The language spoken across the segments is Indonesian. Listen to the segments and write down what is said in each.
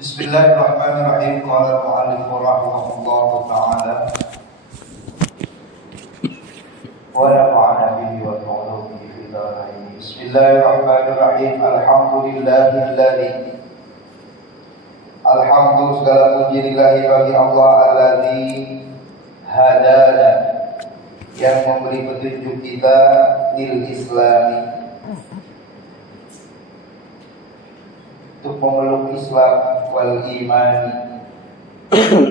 Bismillahirrahmanirrahim. Qala al-mu'allif rahimahullahu ta'ala wa nafa'ana bihi wa ta'ala bihi fil dharain. Bismillahirrahmanirrahim. Alhamdu segala puji lillahi bagi Allah alladzi hadana, yang memberi petunjuk kita lil islami, untuk memeluk Islam, wal imani,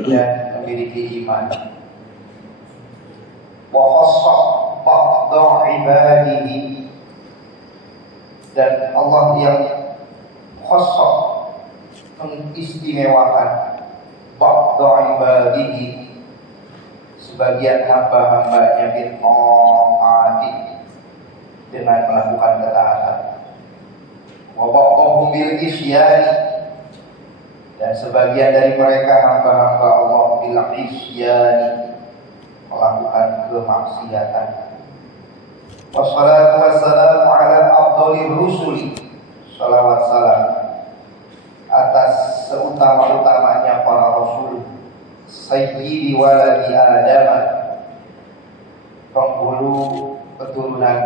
dan memiliki iman. Wa khassa ba'da ibadihi, dan Allah yang khassa, mengistimewakan ba'da ibadihi, sebagian hamba-hambanya bil ta'ati, dengan melakukan ketaatan. Wa ba'dhum bil isyani, dan sebagian dari mereka hamba-hamba Allah bil isyani, melakukan kemaksiatan. Wassalatu wassalamu ala afdhalir rusuli, salawat salam atas seutama-utamanya para rasul, sayyidi waladi Adam, penghulu keturunan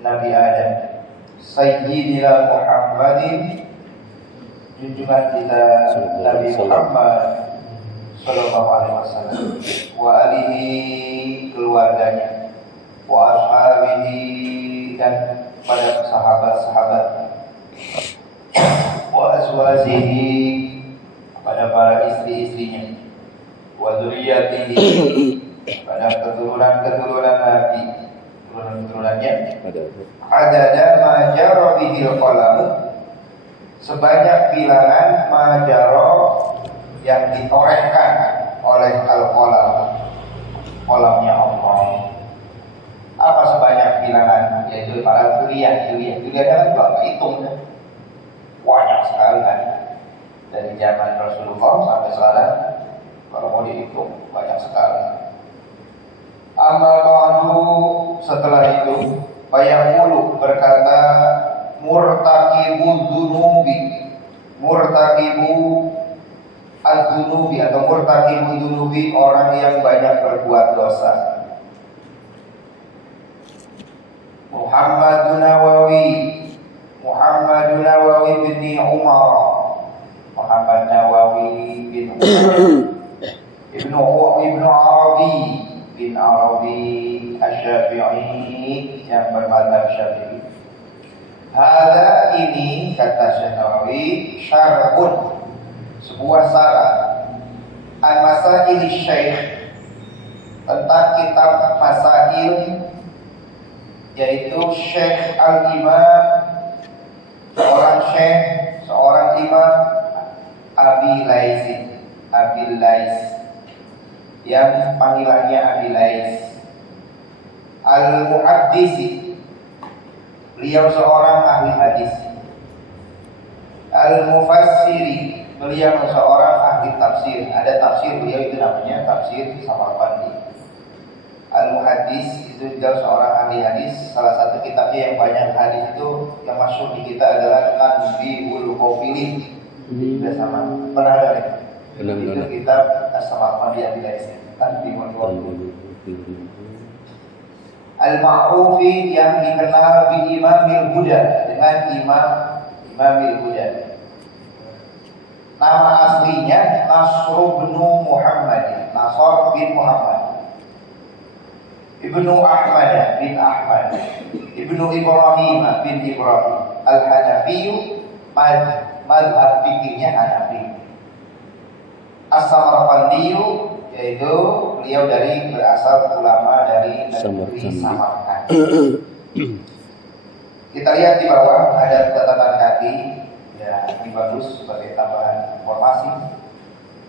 Nabi Adam, sayyidina Muhammadin, junjungan kita Nabi Muhammad sallallahu alaihi wasallam, wa alihi, keluarganya, wa ashabihi, dan pada sahabat-sahabatnya, wa azwajihi, pada para istri-istrinya, wa dzurriyyatihi, pada keturunan-keturunan Nabi, keturunan-keturunannya, adada ma jara bihil qalam, sebanyak bilangan ma jara, yang ditorehkan oleh al-qalam, qalamnya Allah. Apa sebanyak bilangan? Yaitu para dzurriyyah kan enggak hitung kan? Banyak sekali kan, dari zaman Rasulullah sampai sekarang, kalau mau dihitung banyak sekali. Amal ba'du, setelah itu bayaqulu, berkata murtaqibu az-dzunubi atau murtaqibu dzunubi, orang yang banyak berbuat dosa. Muhammadun Nawawi bin Umar, Muhammad Nawawi bin Umar Ibnu Arabi Asy-Syafi'i, yang bermadzhab Syafi'i. Hada, ini, kata Syekh Nawawi, syarhun, sebuah syarat, al-masail syekh, tentang kitab masail, yaitu Syekh al-Imam, seorang imam Abi Lais, yang panggilannya Abi Lais, al-Muhaddisi, beliau seorang ahli hadis, al-Mufassiri, beliau seorang ahli tafsir. Ada tafsir beliau itu namanya tafsir Samarqandi. Al-Muhaddis itu juga seorang ahli hadis. Salah satu kitabnya yang banyak hadis itu, yang masuk di kita adalah Tanbihul Ghafilin. Sudah sama, pernah ada ya? Itu kitab Samarqandi Abi Lais, Tanbihul Ghafilin. Al-Ma'rufi, yang dikenal bi Imamil Huda, dengan Imamil Huda. Nama aslinya Nasr bin Muhammad, Nasr bin Muhammad, Ibnu Ahmad bin Ahmad, Ibnu Ibrahim bin Ibrahim, Al-Hanafiyu, madhab fikihnya Hanafi. As-Samarqandiyu, yaitu beliau berasal ulama dari negeri Samarkand. Kita lihat di bawah ada catatan kaki, ya, ini bagus sebagai tambahan informasi.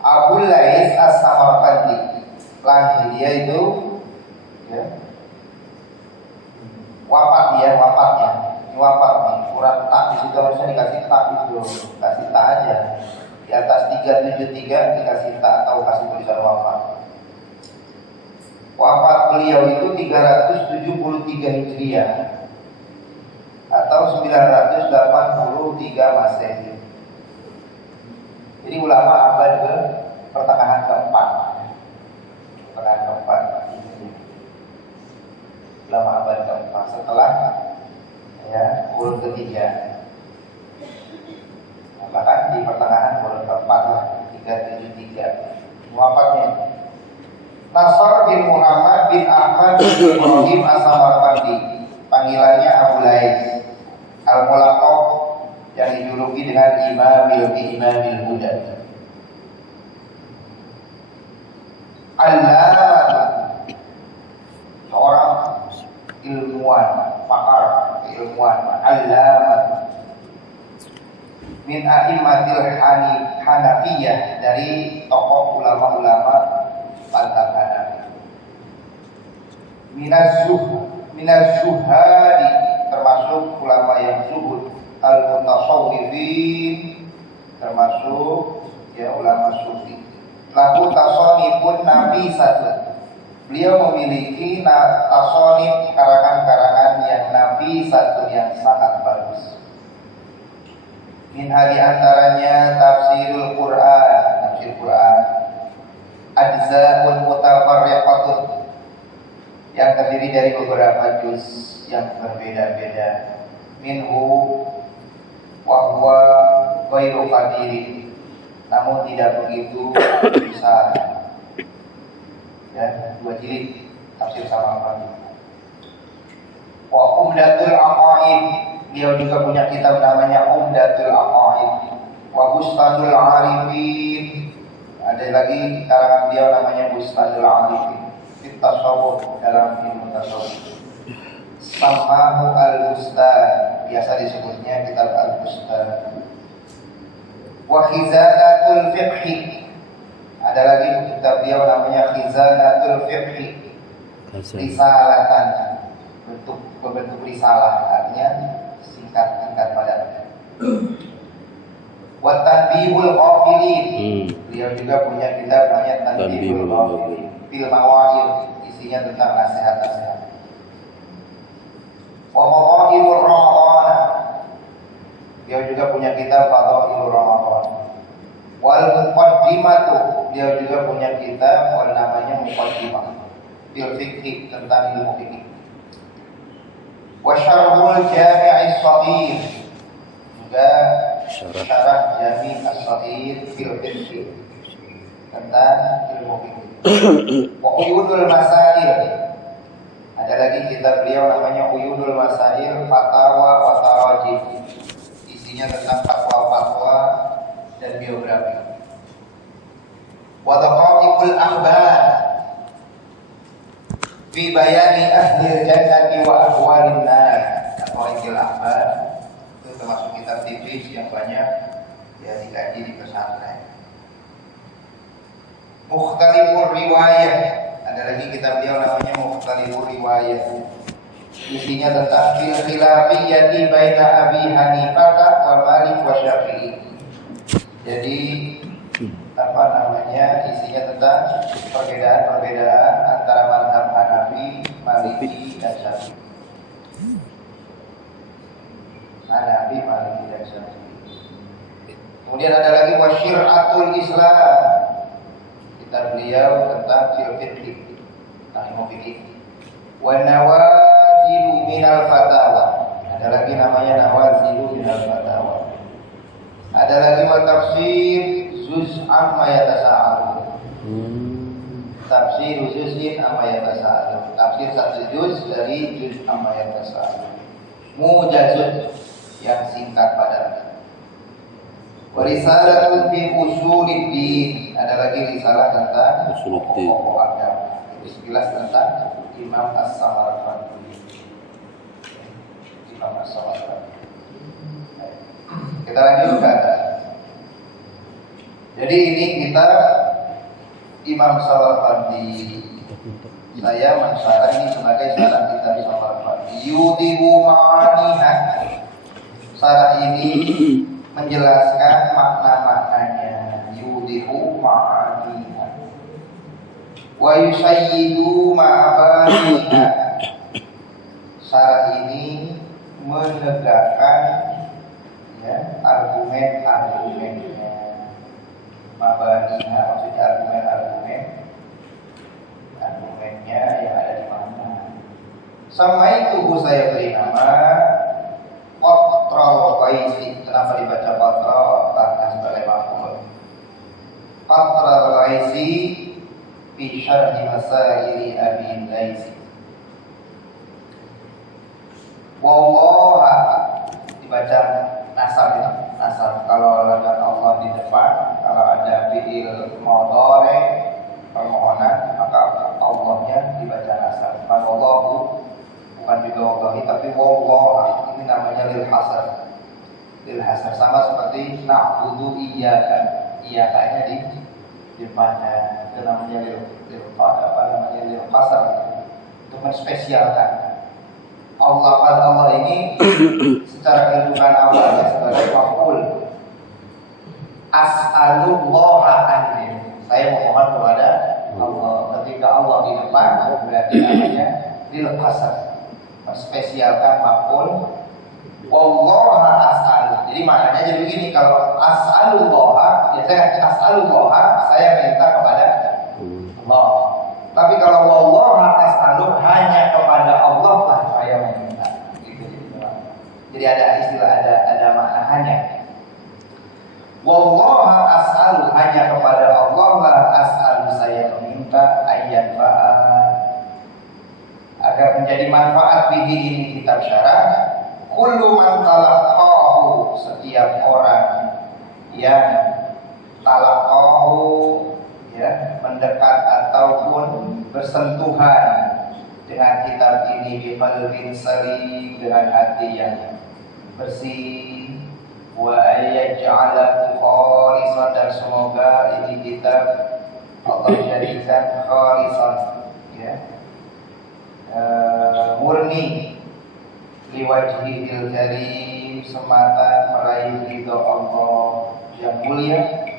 Abu Lais As-Samarqandi, lahir dia itu, ya, wafatnya, ini wafat nih, kurang tak di situ, harusnya dikasih tak itu, kasih tak aja. Di atas 373 dikasih tak atau kasih tulisan wafat. Wafat beliau itu 373 Hijriah atau 983 Masehi. Jadi ulama abad ke pertengahan keempat. Ulama abad keempat setelah kurun ketiga. Bahkan di pertengahan kurun keempat lah, 373. Wafatnya Nasr bin Muhammad bin Ahmad bin Ibrahim As-Samarqandi, panggilannya Abu Lais, al-Mulaqab, yang dijuluki dengan Imamil Huda. Allamah, seorang ilmuwan, pakar keilmuan, allamah. Min a'immatil Hanafiyah, dari tokoh ulama-ulama mazhab Hanafi. Minaz zuhadi, termasuk ulama yang zuhud. Al-mutasawwifin, termasuk ulama sufi. Lahu tasonifun nafisatun, beliau memiliki tasonif, karangan-karangan yang nafisatun, yang sangat bagus. Min hari antaranya tafsirul Quran, tafsir Quran. Ajza'un mutafarriqatun, yang terdiri dari beberapa juz yang berbeda-beda. Minhu wa huwa ghairu qadirin, namun tidak begitu besar. 2 jilid tafsir Samarqandi. Wa Umdatul Aqaid, beliau juga punya kitab namanya Umdatul Aqaid. Wa Bustanul Arifin, ada lagi karangan beliau namanya Bustanul Arifin. Fit tasawuf, dalam ilmu tasawuf. Samahu al-Bustan, biasa disebutnya kitab al-Bustan. Wa Khizanatul Fiqhi, ada lagi kitab beliau namanya Khizanatul Fiqhi. Risalatan, berbentuk risalah, artinya singkat padat. Wa Tanbihul Ghafilin, beliau juga punya kitab namanya Tanbihul Ghafilin. Fil Mawa'id, isinya tentang nasihat-nasihat. Wa Fadailur Ramadan, dia juga punya kitab Fadailur Ramadan. Wal Muqaddimatu, dia juga punya kitab namanya Muqaddimah fil fiqh, tentang ilmu fikih. Wa Syarhul Jami' As-Shaghir, juga syarah Jami' As-Shaghir fil fiqh, tentang ilmu fikih. Wa Uyunul Masail, ada lagi kitab beliau namanya Uyunul Masail Fatawa wa Tarajih, isinya tentang fatwa-fatwa dan biografi. Wa Daqaiqul Akhbar fi bayani ahlil jannati wa ahwalin nar. Daqaiqul Akhbar itu termasuk kitab tipis yang banyak dikaji di pesantren. Mukhtalifur Riwayah, ada lagi kitab beliau namanya Mukhtalifur Riwayah, isinya tentang fil khilafiyyati baina Abi Hanifah wa Malik wa Syafi'i. Jadi isinya tentang perbedaan antara mazhab Hanafi, Maliki dan Syafi'i. Hanafi, Maliki dan Syafi'i. Kemudian ada lagi Wasyir'atul Islam, kitab beliau tentang fiqh, ilmu fikih. Wa Nawazilu minal Fatawa, ada lagi namanya Nawazilu minal Fatawa. Ada lagi wa tafsir Juz' amma yatasa'alun, tafsir Juz'in amma yatasa'alun, tafsir 1 juz dari Juz' amma yatasa'alun. Mujazun, yang singkat padat. Wa risalatun fi usuliddin, ada lagi risalah tentang pokok agama. Itu sekilas tentang Imam As-Samarqandi. Kita lanjut ke atas. Jadi ini kita Imam Samarqandi. Saya mensyarah ini sebagai syarah kitab Samarqandi. Yudihu ma'aniha. Syarah ini menjelaskan makna-maknanya. Yudihu ma'aniha. Wa yusayyidu ma'abaniha. Syarah ini menegakkan argumen-argumennya. mabaniha, maksudnya argumennya yang ada di mana. Sama itu saya beri nama Qatrul Qaisi. Kenapa dibaca Qatrul? Karena sebagai maf'ul. Qatrul Qaisi fi syarhi masaili Abi Laisi. Wallaha dibaca nasab ya. Nasab kalau ada Allah di depan, kalau ada fi'il mudhari permohonan, maka Allahnya dibaca nasab. Bukan Allahu, bukan juga Wallahi, tapi Wallah. Ini namanya lil hasar. Lil hasar sama seperti na'budu iyyaka. Iyyaka-nya di depannya. Itu namanya lil hasar. Untuk menspesialkan. Allah ini secara kedudukan awalnya sebagai maf'ul. As'alullaha anni. Saya memohon kepada Allah. Ketika Allah di depan berarti namanya lil hasar. Menspesialkan maf'ul. Wallaha as'alu. Jadi maknanya jadi begini, kalau as'alullaha, biasanya as'alullaha saya minta kepada Allah. Tapi kalau wallaha as'alu, hanya kepada Allah lah saya meminta. Gitu. Jadi ada istilah, ada maknanya. Wallaha as'alu, hanya kepada Allah lah as'alu saya meminta ayat agar menjadi manfaat bihi ini kitab syarah. Kullu man talaqahu, setiap orang yang talaqahu ya, mendekat ataupun bersentuhan dengan kitab ini biqalbin salim, dengan hati yang bersih, wa ayyaj'alahu khalisan, dan semoga ini kitab Allah jadikan khalisan ya, murni liwajhil karim, semata meraih ridho Allah yang mulia.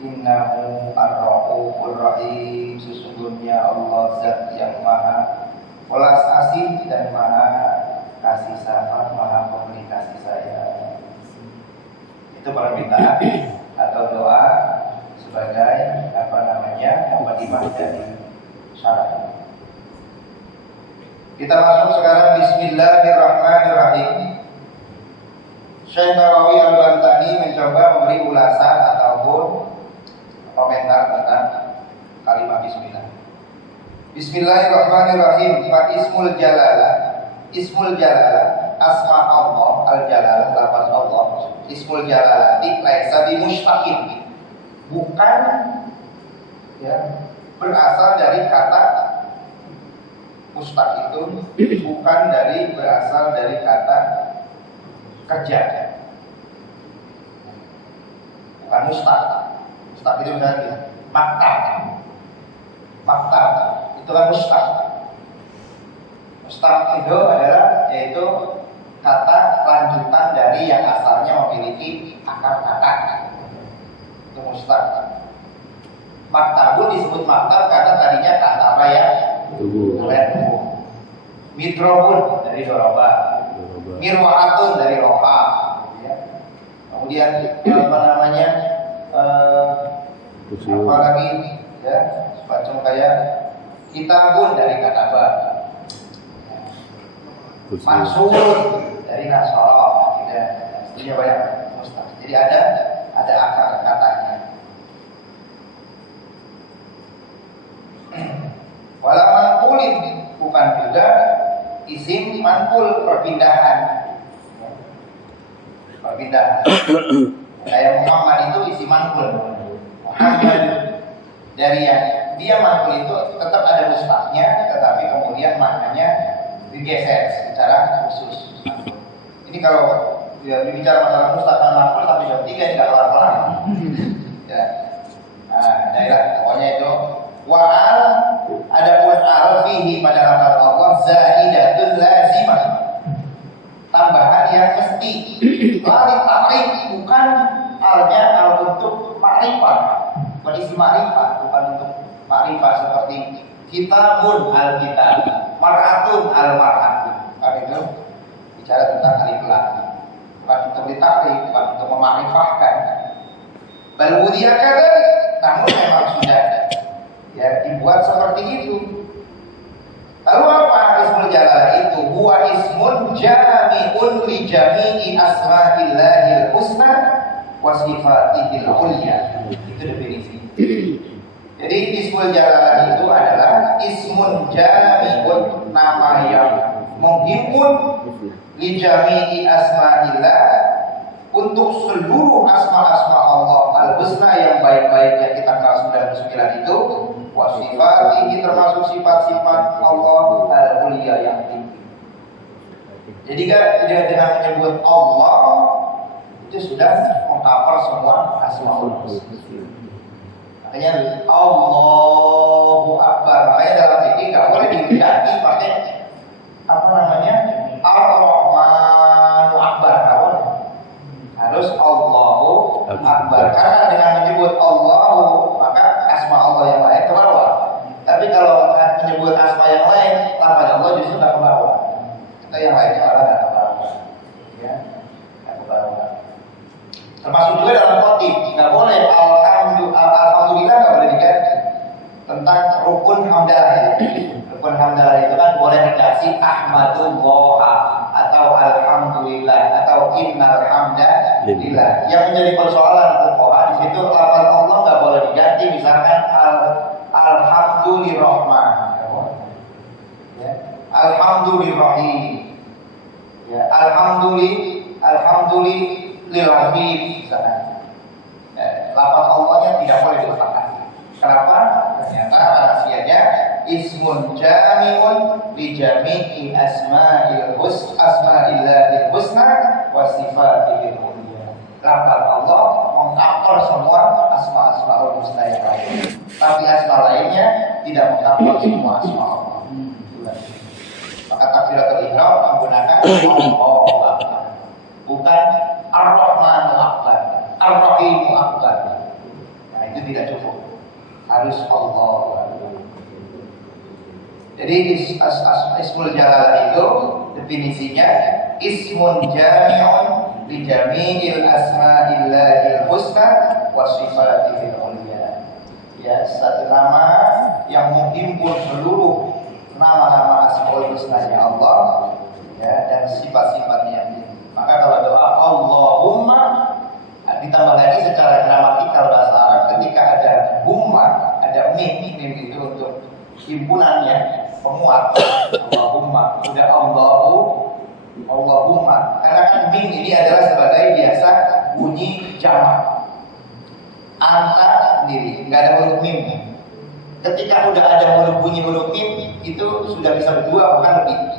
Innahu ar-ra'ufur rahim, sesungguhnya Allah zat yang maha welas asih dan maha kasih sayang, maha pemberi kasih sayang. Itu permintaan atau doa sebagai mukadimah dari syarat. Kita masuk sekarang Bismillahirrahmanirrahim. Syekh Nawawi Al-Bantani mencoba memberi ulasan ataupun komentar tentang kalimat bismillah. Bismillahirrahmanirrahim. Fa ismul jalalah. Ismul jalalah, asma Allah, al-jalalah, lafaz Allah. Ismul jalalah laisa bimustaqim. Bukan ya, berasal dari kata mustaq itu, bukan berasal dari kata kerja. Bukan mustaq. Mustaq itu misalnya maktab. Maktab itu kan mustaq. Mustaq itu adalah yaitu kata lanjutan dari yang asalnya memiliki akar kata. Itu mustaq. Maktabun disebut maktab karena tadinya kata apa ya? Tubuh. Midrobun dari doroba. Mirwaatun dari roha. Ya. Kemudian apa namanya? Apa lagi? Ya, semacam kayak kitabun dari kataba. Mansurun dari nasara. Ya, ini banyak mustaq. Jadi ada akar katanya. Wala manqulin, bukan juga isim manqul, perpindahan. Perpindahan. Kayak Muhammad itu isim manqul. Muhammad dari yang dia manqul itu tetap ada mustaqnya, tetapi kemudian maknanya digeser secara khusus. Ini kalau ya, bicara masalah mustaq dan manqul sampai jam 3 ini enggak kelar-kelar. Ya. Nah, daerah pokoknya itu wa'al, adapun al fihi pada lafaz Allah zaidatun lazimah, tambahan yang mesti. Lari takrif, bukan alnya al untuk ma'rifat, bukan isim ma'rifat, bukan untuk ma'rifat seperti kitabun al kitab, mar'atun al mar'atun. Kan itu bicara tentang alif lam, bukan untuk ditakrif, bukan untuk memakrifahkan. Bal wudiya kadzalik, namun memang sudah ya dibuat seperti itu. Lalu apa ismul jalalah itu? Huwa ismun jami'un li jami'i asma'illahil husna wa sifatihil ulya. Itu definisi. Jadi ismul jalalah itu adalah ismun jami'un, nama yang menghimpun li jami'i asma'illah, untuk seluruh asma-asma Allah al-husna yang baik-baik yang kita kenal 99 itu, wa sifatihi termasuk sifat-sifat Allah al-ulya yang tinggi. Jadi dengan menyebut Allah itu sudah mengcover semua asma Allah. Makanya Allahu Akbar. Makanya dalam fikih kalau boleh diucapkan pakai apa namanya? Ar-Rahmanu Akbar. Harus Allahu Akbar. Karena dengan menyebut Allahu maka asma Allah yang lain ke bawah. Tapi kalau menyebut asma yang lain, lafaz Allah justru tidak ke bawah. Kita yang lainnya malah tidak ke bawah. Ya, tidak ke bawah. Termasuk juga dalam khotib, nggak boleh alhamdulillah nggak boleh diganti. Tentang rukun hamdalah. Rukun hamdalah itu kan boleh dikasih ahmadullah atau alhamdulillah atau innal hamdalillah. Yang menjadi persoalan fuqaha di situ lafaz Allah nggak boleh diganti, misalkan alhamdulillahirrahman, ya, alhamdulillahirrahim, ya, alhamdulillahirrahim, misalkan. Lafaz Allahnya tidak boleh diletakkan. Kenapa? Ternyata rahasianya ismun jami'un li jami'i asma'illahil husna wa sifatihil ulya. Lafaz Allah mengcover semua asma-asmaul husna yang lain. Tapi asma lainnya tidak mengcover semua asma Allah. Maka takbiratul ihram menggunakan Allahu Akbar, bukan Ar-Rahmanu Akbar, Ar-Rahimu Akbar. Nah, itu tidak cukup. Harus Allah. Jadi ismul jalalah itu definisinya ismun jami'un li jami'il asma'illahil husna wa sifatihil ulya. Ya, satu nama yang menghimpun seluruh nama-nama asmaul husna-Nya Allah, ya, dan sifat-sifatnya yang tinggi. Maka kalau doa Allahumma ditambah lagi secara gramatikal bahasa Arab, ketika ada humma, ada mim itu untuk himpunannya, penguat Allahumma, udah Allahumma, karena kan mim ini adalah sebagai biasa bunyi jamak anta sendiri, nggak ada huruf mim. Ketika udah ada bunyi huruf mim, itu sudah bisa berdua bukan lebih.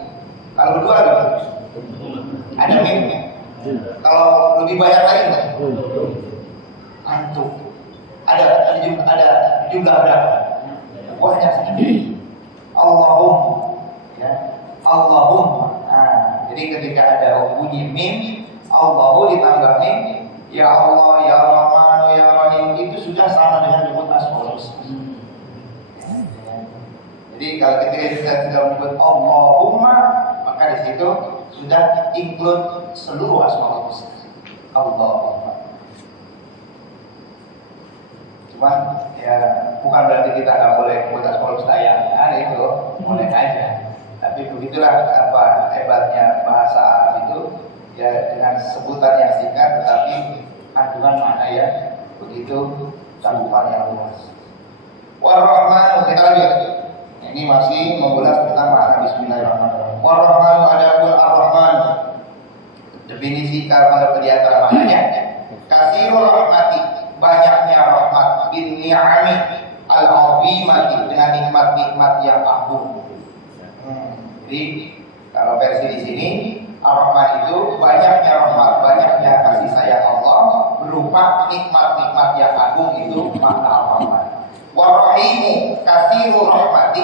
Kalau berdua lebih ada mim. Kalau lebih banyak lagi enggak? Antum. Ada jumlah berapa? Banyak sekali. Allahumma, ya. Allahumma. Nah, jadi ketika ada bunyi mim, Allahu ditambah mim, ya Allah, ya Rahman, ya Rahim, itu sudah sama dengan menyebut asmaul husna. Jadi kalau kita sudah menyebut Allahumma, maka di situ sudah include seluruh asmaul husna. Allahumma. Cuman ya bukan berarti kita nggak boleh menyebut asmaul husna yang itu, boleh aja. Tapi begitulah apa hebatnya bahasa Arab itu, ya dengan sebutan yang singkat tetapi kandungan makna ya begitu cakupan yang luas. War-Rahman, kita lihat. Ini masih mengulas tentang makna Bismillahirrahmanirrahim. War-Rahmanu adapun Ar-Rahman, definisi kalau di antara maknanya kasirul rahmati, banyaknya rahmat, bin ni'ami al-azimati, dengan nikmat-nikmat yang agung. Jadi kalau versi di sini Ar-Rahman itu banyaknya rahmat, banyaknya kasih sayang Allah berupa nikmat-nikmat yang agung, itu makna Ar-Rahman. War-Rahimu katsirur rahmati,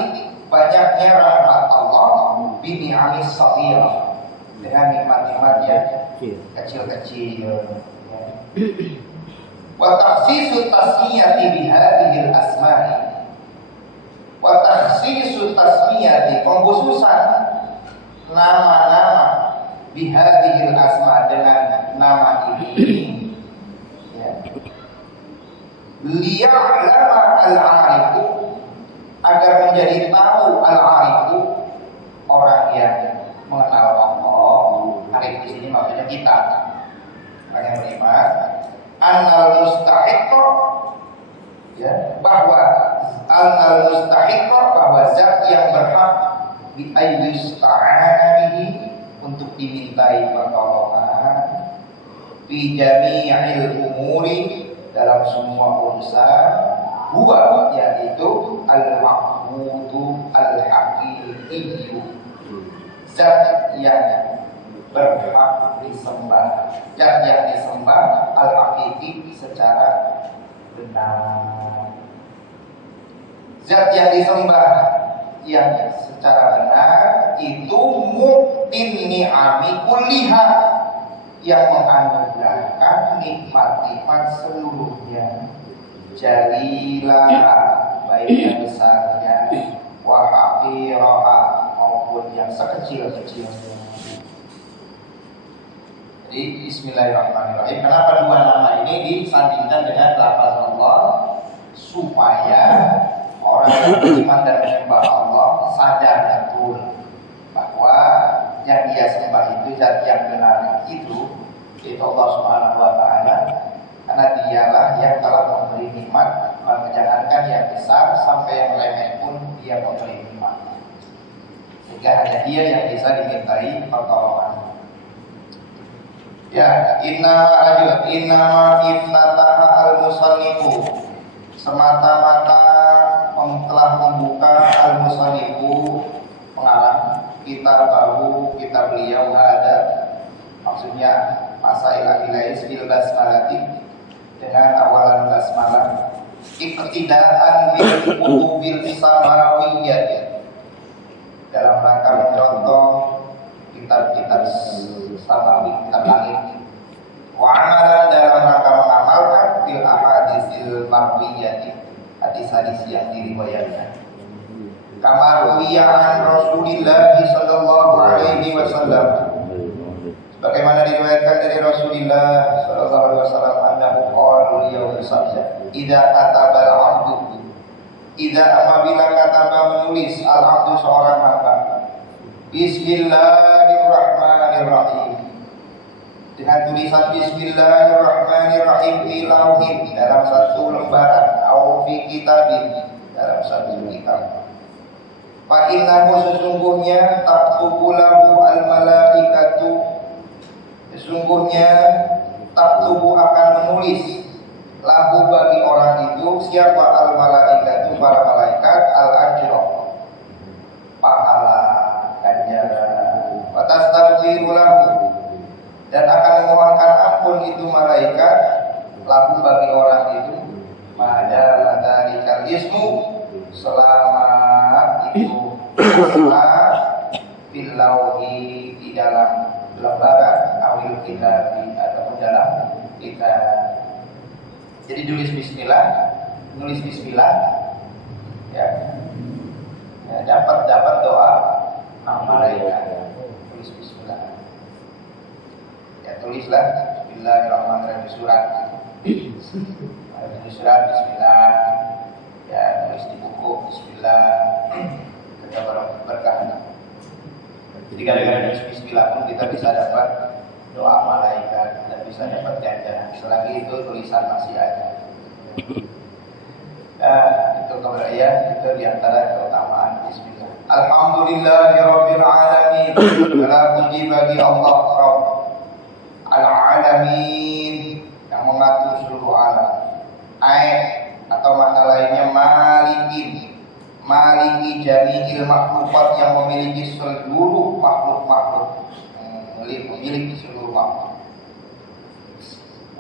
banyaknya rahmat Allah, bi ni'amis shaghirah, dengan nikmat-nikmat yang kecil-kecil. Wa takhsisu tasmiyati bi hadhil asma'i, wa takhsisu tasmiyati, pengkhususan nama-nama bi hadhil asma, dengan nama ini, ya. liya'lama al-'arifu, agar menjadi tahu al-'arifu, orang yang mengenal Allah. Arif di sini maksudnya kita, orang yang beriman. Annal mustahiq, ya, bahwa annal mustahiq, bahwa zat yang berhak bi ayyusta'anihi, untuk dimintai pertolongan, fi jami'il umuri, dalam semua urusan, huwa, yaitu al-ma'budu al-haqiqiyyu, zat yang berhak disembah, zat yang disembah al-haqiqi, secara benar. Zat yang disembah yang secara benar itu mu'tin ni'ami kulliha, yang menganugerahkan nikmat-nikmat seluruhnya, jalilah, baik yang besarnya, wa haqiraha, maupun yang sekecil-kecilnya. Jadi bismillahirrahmanirrahim. Kenapa dua nama ini disandingkan dengan lafaz Allah? Supaya orang yang beriman dan menyembah Allah sadar betul bahwa yang dia sembah itu zat yang benar itu Allah Subhanahu wa taala, karena dialah yang telah memberi nikmat, menjangankan yang besar sampai yang remeh pun dia memberi nikmat, sehingga hanya dia yang bisa dimintai pertolongan. Ya, innama iftataha al-musannifu, semata-mata telah membuka al-musannifu, pengarang kita beliau ada, maksudnya Masail Ilais bil basmalati, dengan awalan basmalah, iqtidaan bil kutubil samawiyyah, dalam rangka mencontoh kitab-kitab samawi, kitab langit, wa amalan, dalam rangka mengamalkan bil ahadisil marwiyyah, hadis-hadis yang diriwayatkan. Kama ruwiya an Rasulillah sallallahu alaihi wasallam, sebagaimana diriwayatkan dari Rasulullah sallallahu alaihi wasallam, annahu qala, beliau bersabda, idza katabal 'abdu, idza apabila kataba menulis al-'abdu seorang hamba, bismillahirrahmanirrahim, dengan tulisan bismillahirrahmanirrahim fi lauhin, dalam satu lembaran, au fi kitabin, dalam satu kitab, fa innahu, sesungguhnya, taktubu lahu al-malaikatu, sesungguhnya taktubu akan menulis, lahu bagi orang itu, siapa al-malaikatu, para malaikat, al-ajra, pahala, ganjaran, wa tastaghfiru lahu, dan akan memohonkan ampun itu malaikat, lahu bagi orang itu, ma'ada dzalikal ismu, selama itu fil lauhi, di dalam lembaran, awil kitab, ataupun dalam kitab. Jadi nulis bismillah, ya, ya, dapat doa malaikat. Tulis bismillah, ya, tulislah bismillahirrahmanirrahim di surat, bismillah, ya, tulis di buku bismillah, kita berkah. Jadi kadang-kadang bismillah pun kita bisa dapat doa malaikat dan bisa dapat ganjaran. Selagi itu tulisan masih ada. Nah, itu keberayaan, itu diantara keutamaan bismillah. Alhamdulillahirabbil alamin. Segala puji bagi Allah Rabb al-alamin, yang mengatur seluruh alam. Atau makna lainnya maliki jami'il makhlufat, yang memiliki seluruh makhluk-makhluk, memiliki seluruh makhluk.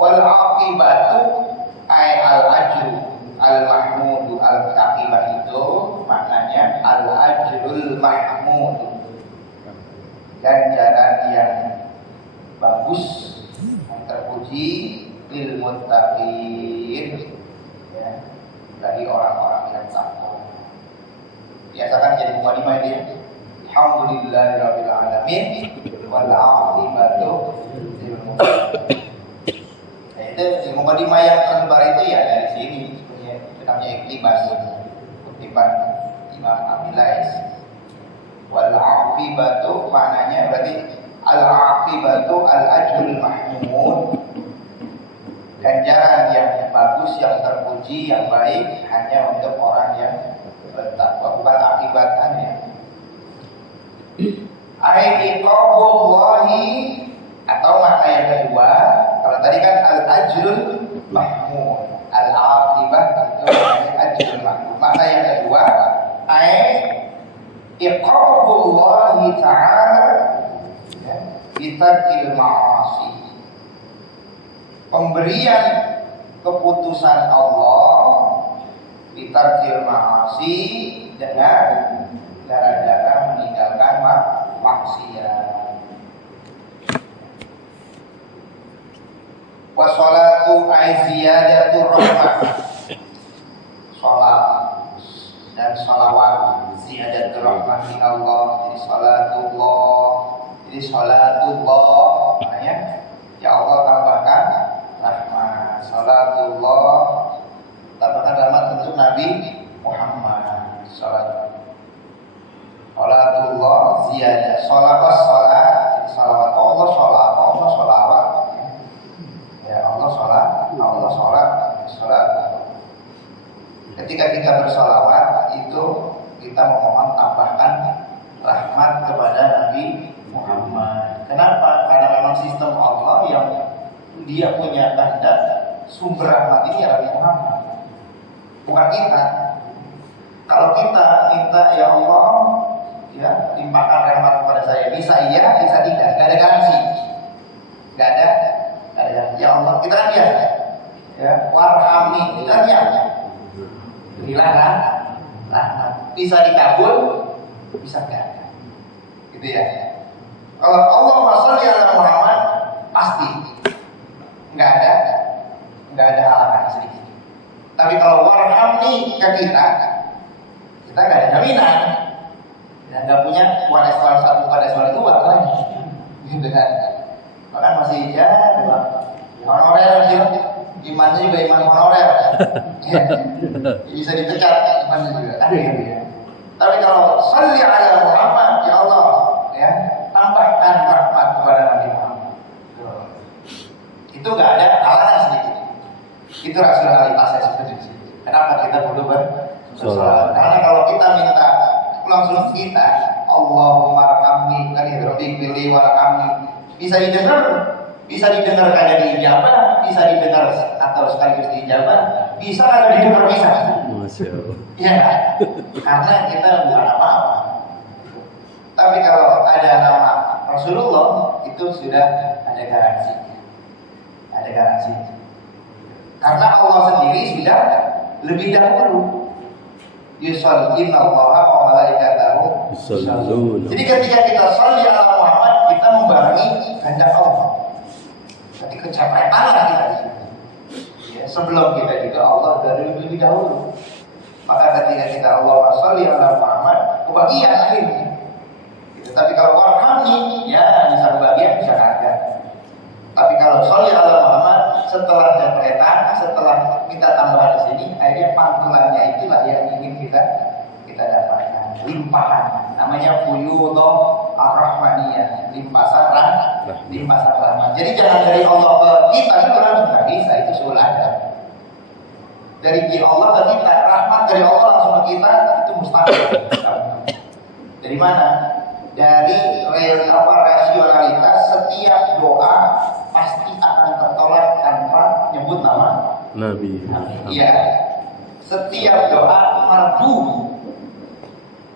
Wal aqibatu al-ajru al-mahmudu, al-aqibah itu maknanya al-ajrul mahmud, ganjaran yang bagus, yang terpuji, lil muttaqin, ya, bagi orang-orang yang takwa. Biasakan jadi mukadimah dia. Alhamdulillahirabbil alamin wal aqibatu lil muttaqin. Itu mukadimah yang tersebar itu ya dari sini sebenarnya. Itu namanya iktibas. Kutipan Imam Abilais. Wal aqibatu maknanya berarti al aqibatu al ajrul mahmud. Ganjaran yang bagus, yang terpuji, yang baik hanya untuk orang yang bertakwa, bukan akibatannya. Aiqabullahi atau makna yang kedua, kalau tadi kan al ajrul mahmud, al aqibah itu ajrul mahmud. Makna yang kedua, iqabullahi ta'ala bitarkil ma'asi. Pemberian keputusan Allah bitarkil ma'asi dengan gara-gara meninggalkan maksiat. Wa sholatu aiziyadatu rahmah. Sholat dan sholawat ziyadatul rahmah min Allah. Jadi sholatullah. Jadi sholatullah maknanya ya Allah tambahkan rahmat. Sholatullah tambahkan rahmat untuk Nabi Muhammad. Sholatullah ziyadah. Sholawat sholat. Sholawat Allah sholat. Allah sholawat. Ya Allah sholat. Allah sholat. Sholat. Ketika kita bersolawat itu kita memohon tambahkan rahmat kepada Nabi Muhammad. Kenapa? Karena memang sistem Allah yang dia punya kehendak sumber rahmat ini ya Nabi Muhammad, bukan kita. Kalau kita minta ya Allah ya limpahkan rahmat kepada saya, bisa iya, bisa tidak, gak ada garansi, gak ada ya Allah kita kan ya warhamni kita kan ya hilang rahmat, bisa dikabul, bisa enggak, gitu ya. Kalau Allah sholli ala Muhammad pasti nggak ada halangan sedikit. Tapi kalau warhamni ke kita nggak ada jaminan dan nggak punya wadeswar 1 wadeswar 2 lagi, gitu kan? Bahkan masih ya honorer juga, imannya juga iman honorer, ya. Bisa dipecat imannya juga. Tapi kalau sholli ala Muhammad ya Allah ya tambahkan rahmat kepada Nabi Muhammad. Itu nggak ada halangan sedikit. Itu rasionalitasnya sebenarnya. Kenapa kita perlu bersolat? Karena kalau kita minta langsung kita, Allahumma arhamni, kan itu pilih warhamni, bisa didengar kada diijabah, bisa didengar atau sekaligus diijabah, bisa kada didengar bisa. Masya Allah. Iya kan? Karena kita bukan apa-apa. Tapi kalau ada nama Rasulullah itu sudah ada garansi. Ada garansi. Karena Allah sendiri sudah lebih dahulu yusallina Allaha wa malaikatahu yusallun. Jadi ketika kita sholli ala Muhammad, kita membarengi kehendak Allah. Jadi kecapean lah kita. Ya, sebelum kita juga Allah dari lebih dahulu. Maka ketika kita Allah sholli ala Muhammad, kebahagiaan akhirnya. Tapi kalau warhamni, ya bisa kebahagiaan, bisa kagak. Tapi kalau sholli ala Muhammad, setelah depretan, setelah minta tambahan di sini, akhirnya pantulannya itulah yang ingin kita dapatkan. Limpahan, namanya fuyudhah ar-rahmaniyah, limpasan rahmat. Jadi jangan dari Allah ke kita itu langsung nggak bisa, itu sul ada. Dari Allah ke kita, rahmat dari Allah langsung ke kita itu mustahil. Dari mana? Dari rasionalitas setiap doa pasti akan tertolak tanpa nyebut nama Nabi. Iya. Setiap doa mardu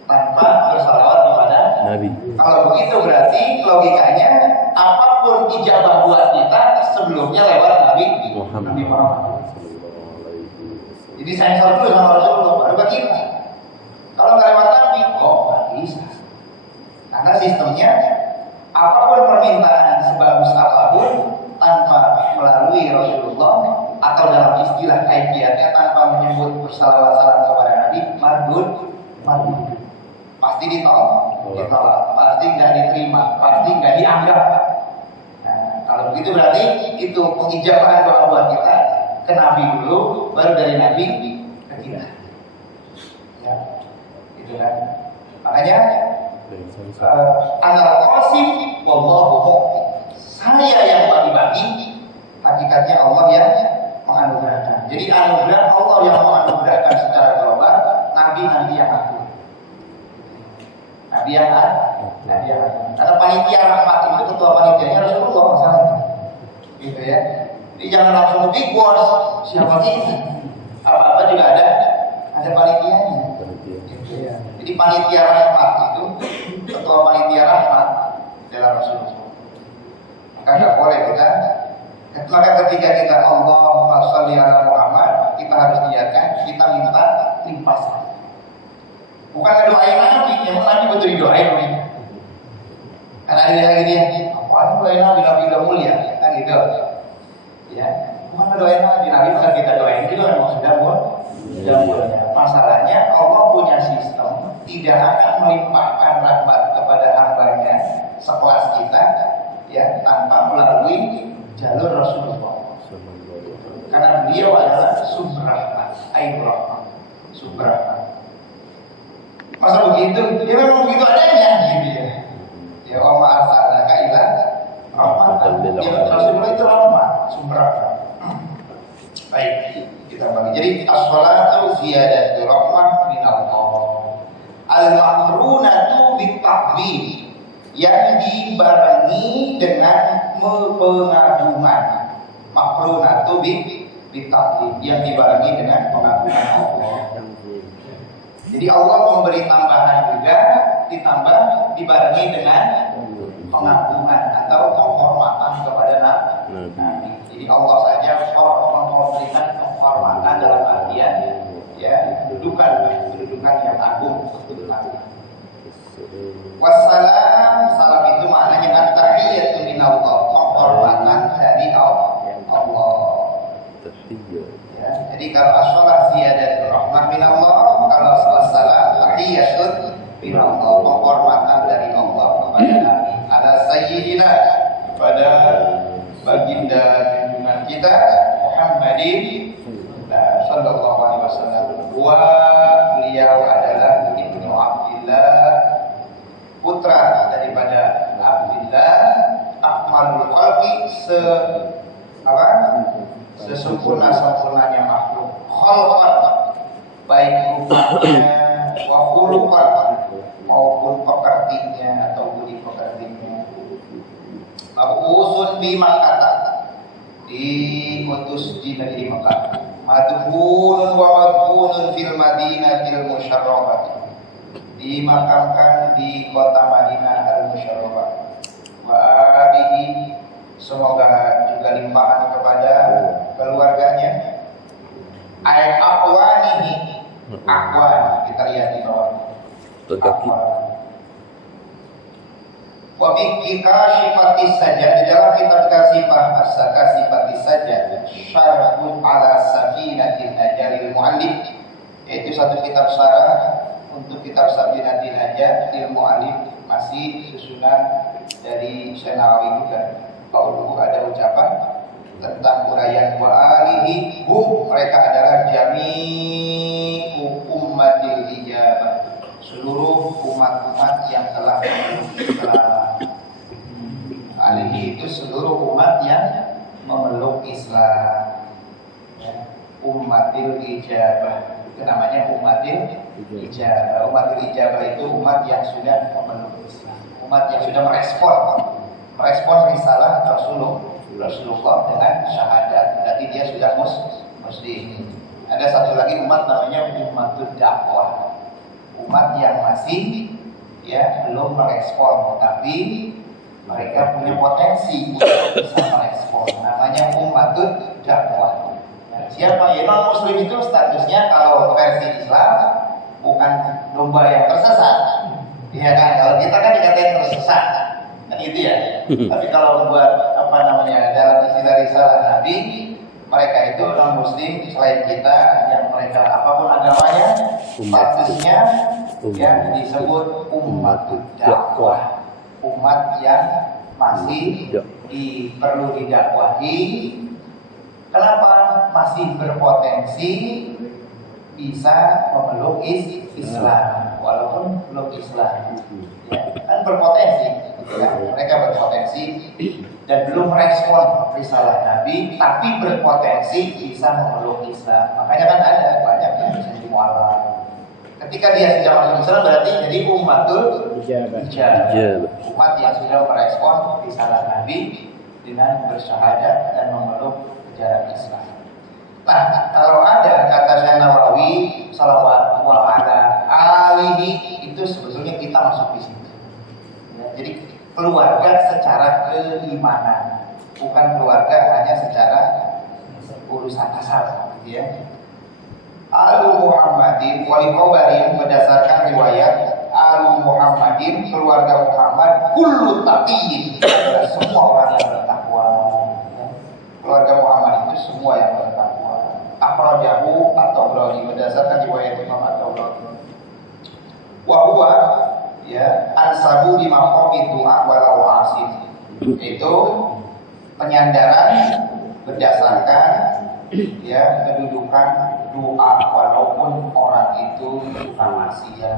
tanpa bersalawat kepada Nabi. Kalau begitu berarti logikanya apapun ijabah buat kita sebelumnya lewat Nabi Muhammad. Jadi saya selalu dulu sama Rasulullah baru ke kita. Kalau nggak lewat Nabi, nggak bisa. Karena sistemnya apapun permintaan sebagus apapun tanpa melalui Rasulullah atau dalam istilah kaifiatnya tanpa menyebut bersalawat salam kepada Nabi, mardud pasti ditolak, pasti nggak diterima, pasti nggak dianggap. Nah, Kalau begitu berarti itu pengijabahan doa buat kita ke Nabi dulu, baru dari Nabi ke kita. Ya, itu kan. Makanya Anal Qasim wallahu mu'ti. Saya yang bagi-bagi, hakikatnya Allah yang menganugerahkan. Jadi anugerah Allah yang menganugerahkan secara global, Nabi yang atur. Nabi yang atur. Karena panitia rahmat itu ketua panitianya Rasulullah SAW. Gitu ya. Jadi jangan langsung big boss. Siapa kita? Apa-apa juga ada panitianya. Gitu ya. Jadi panitia rahmat itu ketua panitia rahmat adalah Rasulullah. Maka nggak boleh maka ketika kita Allahumma sholli ala Muhammad, kita harus niatkan kita minta limpasan. Bukan ngedoain Nabi, emang Nabi betul didoain Nabi. Karena ada lagi dia, apaan doain Nabi udah mulia, kan gitu. Ya, bukan ngedoain Nabi bukan kita doain juga memang sudah mulia. Masalahnya Allah punya sistem tidak akan melimpahkan rahmat kepada hambanya sekelas kita, ya, tanpa melalui jalur Rasulullah. Karena beliau adalah sumber rahmat, air rahmat, sumber rahmat. Masa begitu? Ya memang begitu adanya, gitu ya. Ya wa ma arsalnaka illa rahmatan lil alamin. Rasulullah itu rahmat, sumber rahmat. Baik, kita bagi. Jadi as-shalatu ziyadatu rahmah min Allah. Al-maqrunatu bit-ta'zim, yang dibarengi dengan pengagungan. Maqrunatu bit-ta'zim, yang dibarengi dengan pengagungan Allah. Jadi Allah memberi tambahan juga, ditambah dibarengi dengan pengagungan atau penghormatan kepada Nabi. Jadi Allah saja memberikan penghormatan dalam artian ya kedudukan yang agung untuk Nabi. Wassalam, salam itu maknanya at-tahiyyatu minallah, penghormatan dari Allah. Ya, jadi kalau as-shalah ziyadatul rahmah minallah, kalau salam tahiyyatun minallah, penghormatan dari Allah kepada Nabi. Ala sayyidina, kepada baginda junjungan kita Muhammadin sallallahu alaihi wasallam. Beliau adalah Ibnu Abdillah, putra daripada Abdillah, akmalul khalqi, sesempurna-sempurnanya makhluk. Khalqan, baik rupanya, wa khuluqan, maupun pekertinya atau budi pekertinya. Mabusun bi Makkah, diutus di negeri Makkah. Madhunun wa madhunun fil Madinatil Musyarrafah, dimakamkan di kota Madinah al-Musyarrafah. Wa alihi, semoga juga limpahan kepada keluarganya. Ay aqwanihi, aqwan, kita lihat di bawah. Wa bi kasifati saja, di dalam kitab Kasifah as-Kasifati saja, syarhun ala Safinatil Najaril Mu'allif, yaitu satu kitab syarah untuk kitab Safinatil Najar ilmu Mu'allif, masih susunan dari Syekh Nawawi juga. Qauluhu, ada ucapan tentang uraian wa alihi, mereka adalah jami'u ummatil ijabah, seluruh umat-umat yang telah memeluk Islam. Alihi itu seluruh umat yang memeluk Islam, ya. Ummatil ijabah, itu namanya ummatil ijabah. Ummatil ijabah itu umat yang sudah memeluk Islam, umat yang sudah merespon risalah Rasulullah dengan syahadat, berarti dia sudah muslim. Ada satu lagi umat namanya ummatul dakwah, umat yang masih ya belum merespon, tapi mereka punya potensi untuk bisa merespon, namanya ummatul dakwah. Nah, siapa ya non muslim itu statusnya kalau versi Islam bukan domba yang tersesat, ya kan? Kalau kita kan dikatain tersesat, kan gitu ya. Tapi kalau buat dalam istilah risalah Nabi, mereka itu non muslim selain kita, yang mereka apapun agamanya, statusnya yang disebut ummatul dakwah, umat yang masih perlu didakwahi. Kenapa? Masih berpotensi bisa memeluk Islam walaupun belum Islam, ya, kan berpotensi, ya. Mereka berpotensi dan belum merespon risalah Nabi, tapi berpotensi bisa memeluk Islam. Makanya kan ada banyak yang bisa jadi mualaf. Ketika dia sudah masuk Islam berarti jadi umatul ijabah, umat yang sudah merespon risalah Nabi dengan bersyahadat dan memeluk ajaran Islam. Nah, kalau ada kata Syekh Nawawi salawat wa ala alihi, itu sebetulnya kita masuk di sini. Ya, jadi keluarga secara keimanan, bukan keluarga hanya secara urusan asal, gitu ya. Alu Muhammadin wali qabarin, berdasarkan riwayat Alu Muhammadin, keluarga Muhammad, kullu taqiyyin, adalah semua orang yang bertakwa. Keluarga Muhammad itu semua yang bertakwa. Akhrajahu at-Tabrani, berdasarkan riwayat Imam at-Tabrani. Wa huwa, ya, ansabu di maqami du'a walau asin. Itu penyandaran berdasarkan, ya, kedudukan doa walaupun orang itu suka maksiat.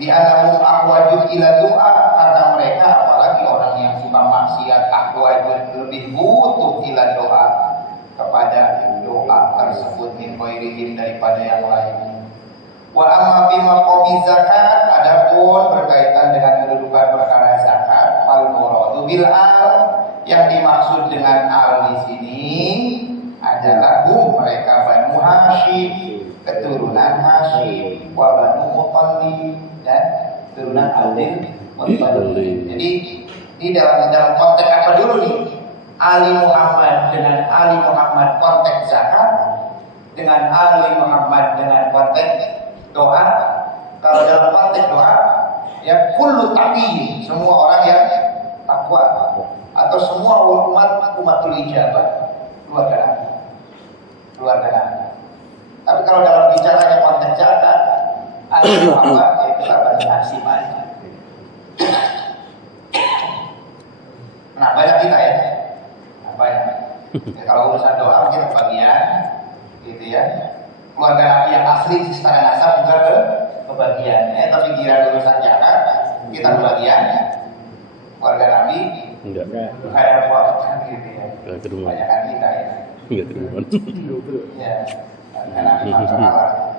Li'annahu ahwaju ila doa, karena mereka apalagi orang yang suka maksiat ahwaju lebih butuh ila doa, kepada doa tersebut min ghairihim, daripada yang lain. Wa amma bi maqami zakat, adapun berkaitan dengan kedudukan perkara zakat, fal muradu bil al, yang dimaksud dengan al di sini adalah mereka Banu Hashim, keturunan Hashim, wa Banu Muttalib, dan keturunan Abdul Muttalib. Jadi ini dalam konteks apa dulu nih? Ali Muhammad dengan Ali Muhammad konteks zakat, dengan Ali Muhammad dengan konteks doa. Kalau dalam konteks doa, ya kullu taqiyyin, semua orang yang takwa, atau semua umatul ijabah, keluarga Nabi. Tapi kalau dalam bicaranya konteks zakat, Ali Muhammad yaitu Bani Hashim aja. Nah, banyak kita ya. Banyak. Ya, kalau urusan doa kita bagian, gitu ya. Keluarga Nabi yang asli secara nasab juga kebagian. Tapi kira urusan zakat kita kebagian. Keluarga Nabi enggak. Kayak buat gitu ya. Banyak kan kita ya. Enggak terima. Ya. Karena Nabi masalah.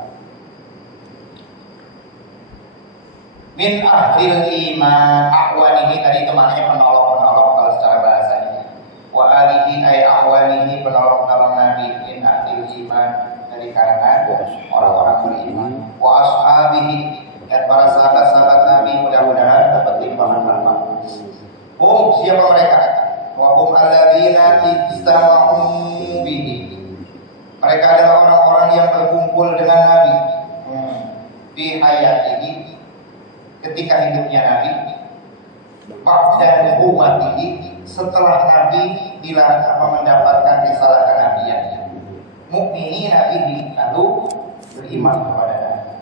Min ahlil iman, akhwan ini tadi temannya penolong-penolong kalau secara bahasanya. Wa alihi ay ahwalihi, penolong-penolong Nabi, min ahlil iman, dari kalangan orang-orang beriman. Wa ashabihi, dan para sahabat-sahabat Nabi, mudah-mudahan dapat limpahan rahmat. Siapa mereka? Wa hum alladzina istama'u bihi, mereka adalah orang-orang yang berkumpul dengan Nabi di hayat ini, ketika hidupnya Nabi, ba'da nubuwwatihi, setelah Nabi mendapatkan risalah kenabian, mukminina bihi, lalu beriman kepada Nabi.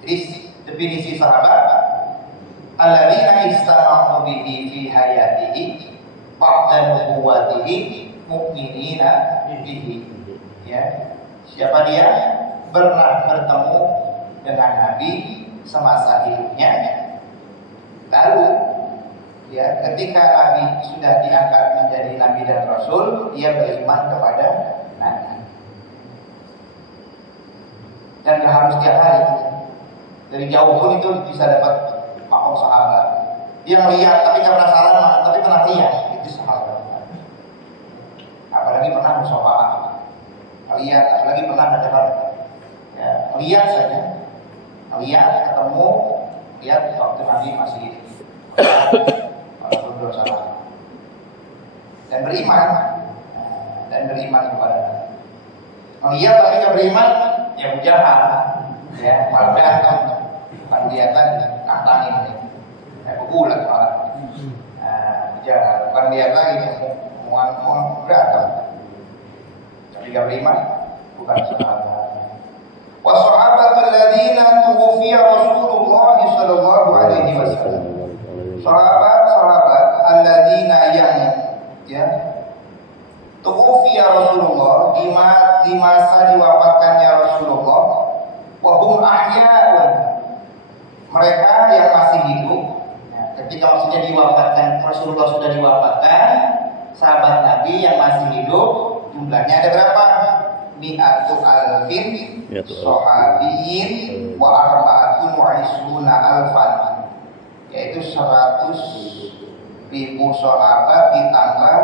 Jadi definisi sahabat, alladzina istama'u bihi fi hayatihi ba'da nubuwwatihi mukminina bihi. Ya, siapa dia? Pernah bertemu dengan Nabi semasa hidupnya, lalu ya ketika Nabi sudah diangkat menjadi Nabi dan Rasul, dia beriman kepada Nabi. Dan harus tiap hari, dari jauh pun itu bisa dapat mau sahabat. Dia melihat tapi nggak pernah salam, tapi pernah lihat, itu sahabat. Apalagi pernah musyafa'ah, lihat, apalagi pernah dengar, ya, lihat saja. Lihat, ketemu, lihat waktu Nabi masih hidup, walaupun belum salah, dan beriman kepada Nabi. Melihat tapi nggak beriman, ya mujahan, ya malah berantem, bukan lihat lagi, kantangin, ya begulat malah, mujahan, bukan lihat lagi, mau berantem, tapi nggak beriman, bukan sahabat. Wassahabatul ladzina tuwfiya Rasulullah sallallahu alaihi wasallam. Sahabat tuwfiya Rasulullah, di masa diwafatkannya Rasulullah, wa hum ahya'un, mereka yang masih hidup. Nah, ketika maksudnya diwafatkan, Rasulullah sudah diwafatkan, sahabat Nabi yang masih hidup jumlahnya ada berapa? Mi'atu alfin sahabiyin wa arba'atun wa isruna alfan, yaitu 100.000 sahabat ditambah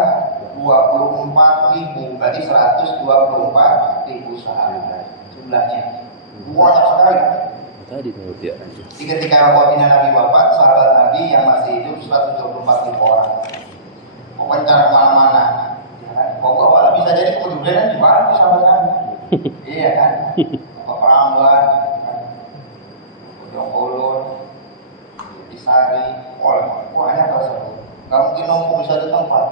24.000, berarti 124.000 sahabat jumlahnya. Banyak sekali. Tadi tahu dia. Ketika Nabi wafat, sahabat Nabi yang masih hidup 124.000 orang. Pokoknya cara kemana-mana. Pokoknya bisa jadi kemudian dibantu sahabat Nabi. Iya kan? Perambuan, Jongkolon, Disari, banyak tersebut. Gak mungkin numpuk di satu tempat.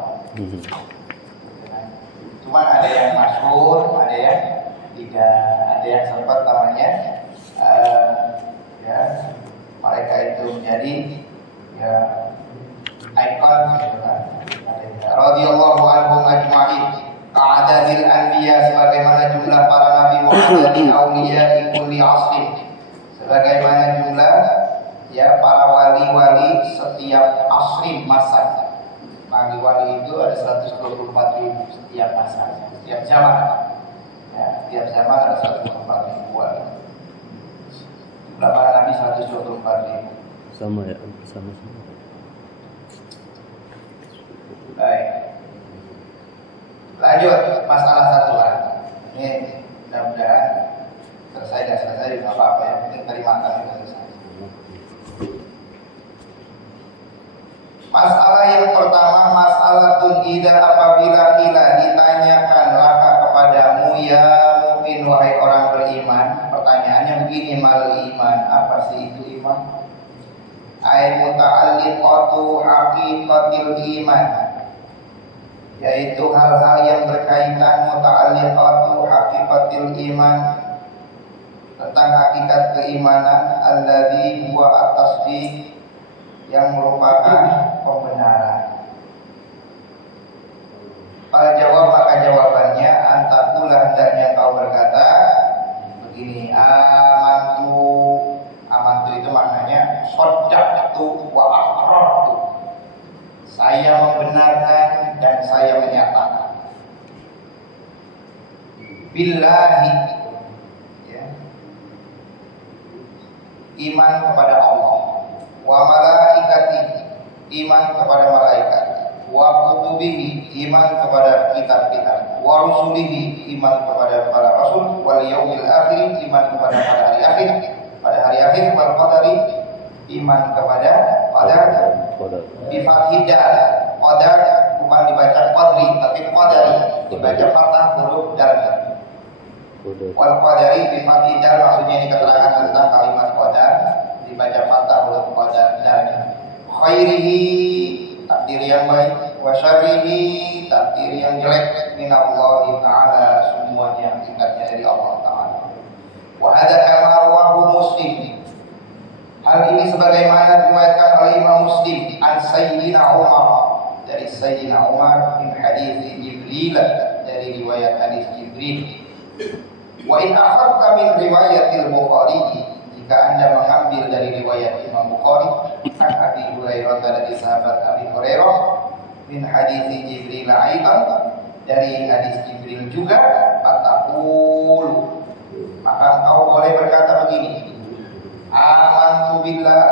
Cuman ada yang masyhur, ada yang tidak, ada yang sempat namanya ya mereka itu menjadi ya ikon gitu kan. Radhiyallahu anhum ajma'in. Ka'adadil anbiya, sebagaimana jumlah para nabi, wa adadil awliya kulli asrin, sebagaimana jumlah ya para wali-wali setiap asrin masa. Wali-wali itu ada 124.000 setiap masa, setiap zaman. Ya, setiap zaman ada 124.000 wali. Jumlah para nabi 124.000. Sama ya, sama. Baik. Lanjut masalah satu lagi. Ini mudah-mudahan selesai nggak apa-apa ya. Penting tadi makan itu selesai. Masalah yang pertama, masalah tunida, apabila kita ditanyakan laka kepadamu ya mungkin wahai orang beriman. Pertanyaannya begini, mal iman, apa sih itu iman? Ai muta'alliqatu haqiqatil iman, yaitu hal-hal yang berkaitan muta'alliqatu haqiqatil iman, tentang hakikat keimanan, alladzi huwa at-tasdiq, yang merupakan pembenaran. Pada jawab, maka jawabannya antakulah, hendaknya kau berkata begini, amantu itu maknanya shaddaqtu wa aqrartu, saya membenarkan dan saya menyatakan. Billahi, ya, iman kepada Allah, wa malaikati, iman kepada malaikat, wa kutubihi, iman kepada kitab-kitab, wa rusulihi, iman kepada para rasul, wal yaumil akhir, iman kepada pada hari akhir, wal qadari, iman kepada qadar. Bi fathidal, qadar bukan dibaca qadri tapi qadari, dibaca fathah huruf dal. Wal qadari bi fathidal, maksudnya ini keterangan tentang kalimat qadar, dibaca fathah huruf qadar dan khairihi, takdir yang baik, wa syarrihi, takdir yang jelek, minallahi ta'ala, semuanya hakikatnya dari Allah Ta'ala. Wa hadza kama rawahu Muslim, hal ini sebagaimana diriwayatkan oleh Imam Muslim an Sayyidina Umar, dari Sayyidina Umar min hadis Jibril, dari riwayat hadis Jibril. Wa in akhadta min riwayatil Bukhari, jika Anda mengambil dari riwayat Imam Bukhari, an Abi Hurairah, dari sahabat Abi Hurairah, min hadis Jibril aidan, dari hadis Jibril juga, fatakul, maka engkau boleh berkata begini, amantu billah,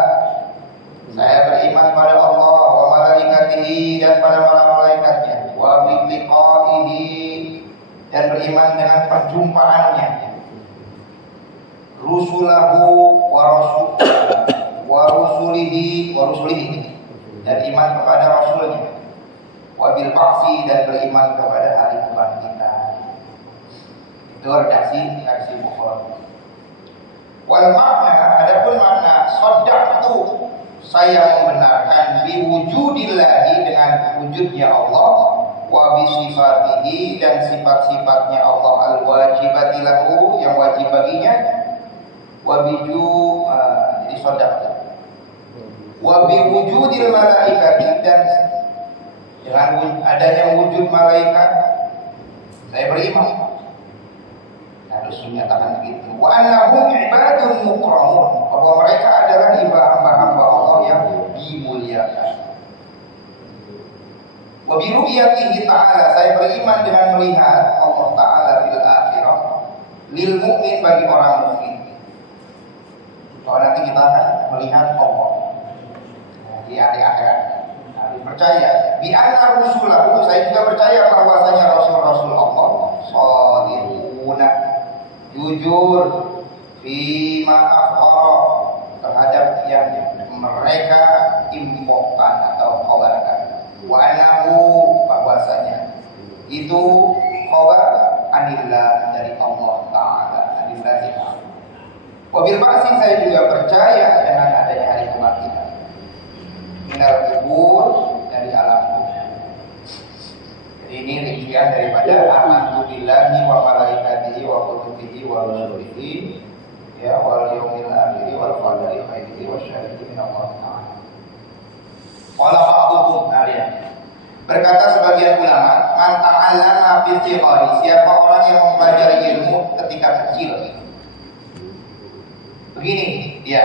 saya beriman pada Allah, wa malaikatihi, dan pada para malaikatnya, wa biqaihi, dan beriman dengan perjumpaannya, rusulahu wa rusulihi, dan iman kepada rasulnya, wa bil ba'si, dan beriman kepada hari kebangkitan. Itu redaksi Bukhari. Wal makna, adapun makna shaddaqtu, saya membenarkan, biwujudillahi, dengan wujudnya Allah, wa bi sifatihi, dan sifat-sifatnya Allah, al-wajibati lahu, yang wajib baginya, wa biju, jadi shaddaqtu, wa bi wujudil malaikati, dan dengan adanya wujud malaikat, Saya beriman. Harus menyatakan begitu. Wa annahum ibadun mukramun. Bahwa mereka adalah hamba-hamba Allah yang dimuliakan. Wa bi ru'yatihi ta'ala, saya beriman dengan melihat Allah Ta'ala fil akhirah lil mu'min, bagi orang mukmin. Kalau nanti kita akan melihat Allah di hari akhirat. Percaya bi anna rusulahu, saya juga percaya bahwasanya rasul-rasul Allah shadiquna, jujur fima akhbara, terhadap yang mereka infokan atau khabarkan. Wa annahu, bahwasanya itu khabar anillah, dari Allah Ta'ala, anillah Ta'ala. Wabil ba'si, saya juga percaya dengan adanya hari kebangkitan. Minal kubur, dari alam kubur. Jadi ini rincian daripada amantu billahi wa malaikatihi wa kutubihi wa rusulihi, ya, wal yaumil akhir wal qadari khairihi wa syarrihi min Allah Ta'ala. Qala ba'dhum, berkata sebagian ulama, man ta'allama fil sighari, siapa orang yang mempelajari ilmu ketika kecil. Begini dia,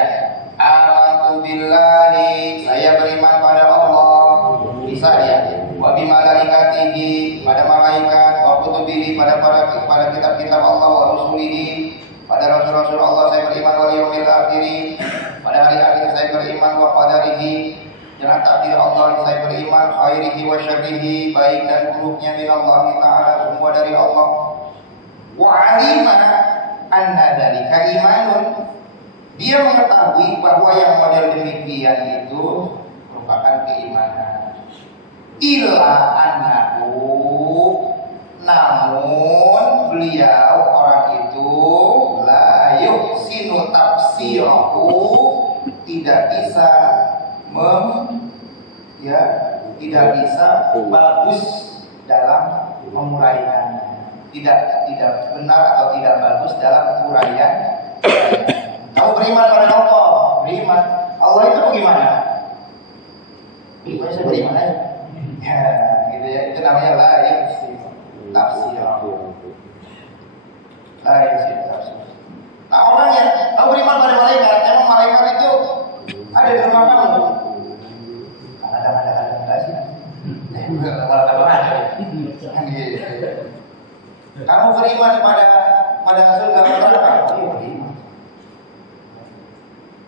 amantu billahi, saya beriman pada Allah, bisa dia, wa bi malaikatihi, pada malaikat, wa kutubihi, pada kitab-kitab Allah, wa rusulihi, pada rasul-rasul Allah saya beriman, wal yaumil akhir, pada hari akhir saya beriman, wa qadarihi, dengan takdir Allah saya beriman, khairihi wa syarrihi, baik dan buruknya min Allah Ta'ala, semua dari Allah. Wa alima anna dzalika imanun, dia mengetahui bahwa yang model demikian itu merupakan keimanan. Illa annahu, namun beliau orang itu la yuhsinu tafsirahu, tidak bisa tidak bisa bagus dalam menguraikannya, tidak benar atau tidak bagus dalam uraian. Kamu beriman pada Allah, beriman Allah itu bagaimana? Saya beriman aja, ya, gitu ya. Itu namanya la yuhsinu tafsirahu. La yuhsinu tafsirahu. Nah, orang yang kamu beriman pada malaikat, emang malaikat itu ada di rumah kamu? Ada sih. Malah tambah ada. Kamu beriman pada surga neraka? Iya, beriman.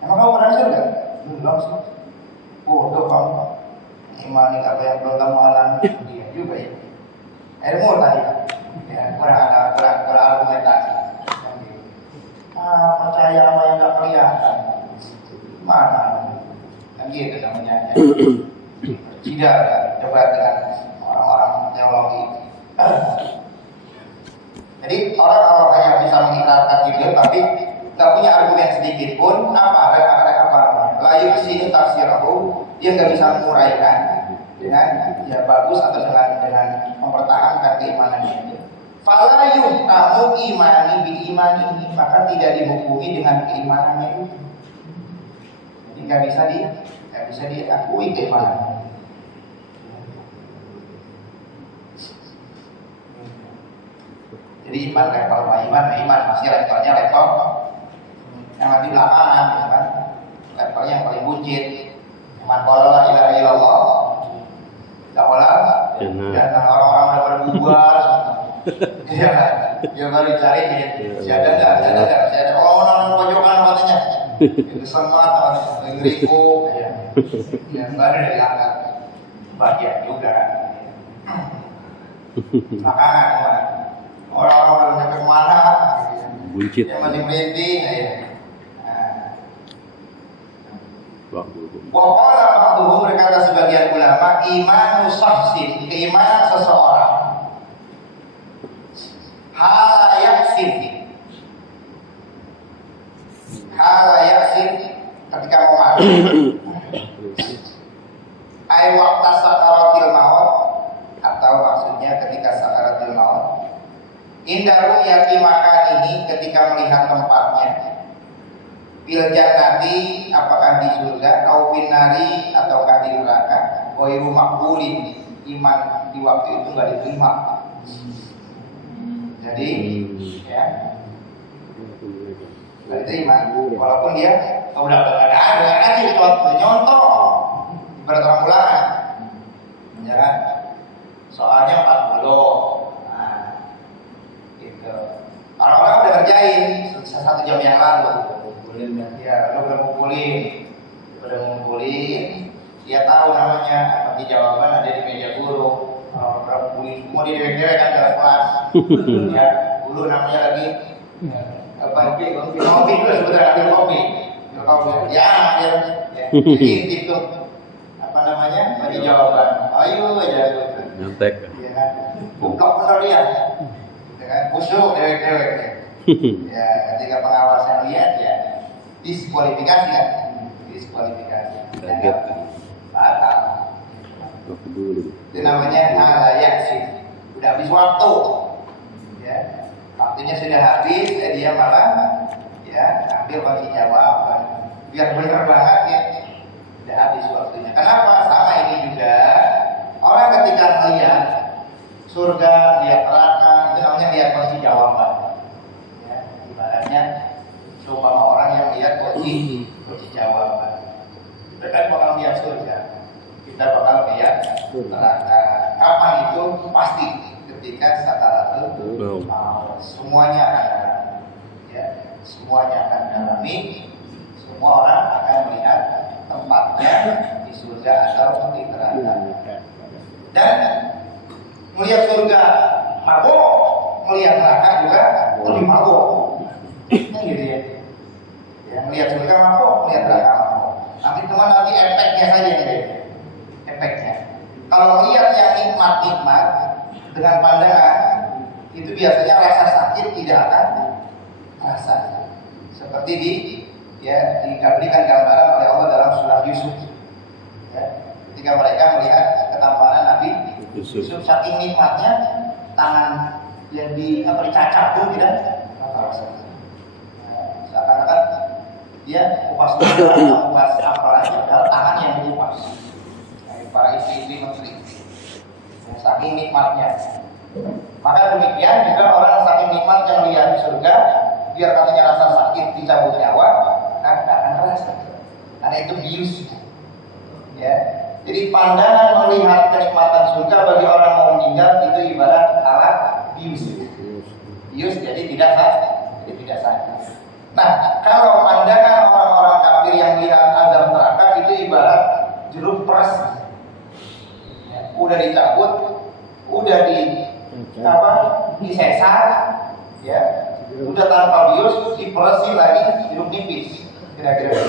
Emang kamu pernah surga? Belum sih. Bodoh kamu. Imani apa yang belum kamu alami? Iya juga ya. Ilmu tadi. Ya, kurang argumentasi. Percaya sama yang nggak kelihatan. Mana? Kan gitu namanya. Tidak, coba dengan orang-orang teologi. Jadi orang yang bisa mengikrarkan itu tapi nggak punya argumen sedikit pun, apa layu sini tafsirahu, dia nggak bisa menguraikan dengan ya bagus atau dengan mempertahankan keimanannya. Falayuh kamu imani bi imani, maka tidak dihukumi dengan keimanannya itu. Jadi nggak bisa diakui keimanan. Jadi iman level iman masih levelnya level yang nanti belakangan, gitu kan? Levelnya yang paling buncit. Iman qala la ilaha illallah, dan orang-orang udah berbubar, ya kan? Dia baru dicari nih, masih ada nggak? Orang pojokan katanya, itu semangat, ngeriku, ya baru diangkat, bagian juga. Belakangan, orang-orang udah sampai kemana? Buncit. Yang masih merinding, ya. Waqala ba'dhum, berkata sebagian ulama, imanu syahsin, keimanan seseorang, hala yaksin ketika mau mati, ay waqta sakaratil maut, atau maksudnya ketika sakaratil maut, indah ru'yati makanihi, ketika melihat tempatnya, bil jannati, apakah di surga, au binari, ataukah di neraka, ghairu maqbulin, iman di waktu itu enggak diterima. Jadi ya nggak terima, walaupun dia udah ada aja nyontok ibarat orang ulangan, ya kan? Soalnya 40, nah, gitu. Orang-orang udah kerjain 1 jam yang lalu, ya udah ngumpulin, dia tahu namanya, tapi jawaban ada di meja guru. Orang mau di dewek-dewek kan dalam kelas, ya guru namanya lagi kopi itu sebetulnya ambil kopi, ya jadi itu apa namanya bagi jawaban, ayo aja nyontek ya buka bener dia, dengan busuk dewek-dewek ya ketika pengawas yang lihat ya diskualifikasi kan, kaget batal. dulu Itu namanya alayak sih, udah habis waktu, ya waktunya sudah habis, dia malah ya ambil bagi jawaban, biar benar banget ya, udah habis waktunya. Kenapa? Sama ini juga orang ketika melihat surga, lihat neraka, itu namanya lihat bagi jawaban. Ya, ibaratnya seumpama orang yang lihat bagi jawaban, kita kan bakal lihat surga. Kita bakal lihat neraka. Kapan itu? Pasti ketika sakaratul maut. Semuanya akan alami, ya, semuanya akan alami. Semua orang akan melihat tempatnya di surga atau di neraka. Dan melihat surga mabuk, melihat neraka juga lebih mabuk. Nah, gitu ya. Ya, melihat surga mabuk, melihat neraka mabuk. Nanti efeknya saja gitu. Efeknya. Kalau melihat yang nikmat-nikmat dengan pandangan itu biasanya rasa sakit tidak akan terasa. Seperti diberikan gambaran oleh Allah dalam surah Yusuf. Ya, ketika mereka melihat ketampanan Nabi Yusuf, saking nikmatnya tangan yang dicacap pun tidak terasa. Seakan-akan dia kupas apa aja, padahal tangan yang dikupas. Para istri-istri menteri, saking nikmatnya. Maka demikian juga orang saking nikmatnya melihat surga, biar katanya rasa sakit dicabut nyawa, kan tidak akan terasa. Karena itu bius. Ya, jadi pandangan melihat kenikmatan surga bagi orang mau meninggal itu ibarat alat bius. Bius jadi tidak sakit. Nah, kalau pandangan orang-orang kafir yang melihat azab neraka itu ibarat jeruk peras. Udah dicabut, udah disesar, ya, udah tanpa bius, diperesi lagi, hidup nipis, kira-kira.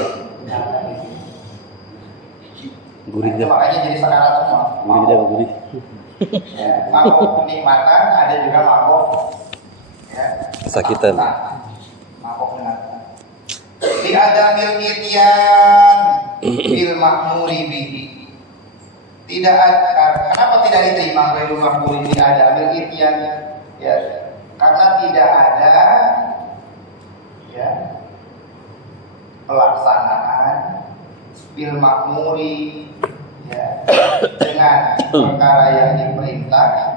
Gurih dah. Makanya jadi sekarat semua. Gurih. Ya, mabuk kenikmatan, ada juga mabuk, ya, kesakitan. Mabuk kenikmatan. Di adamil ityan bil ma'muri bihi. Tidak ada, kenapa tidak diterima ghairul maqbul tidak ada ambil ityan, ya, karena tidak ada ya pelaksanaan bil ma'muri, ya, dengan perkara yang diperintah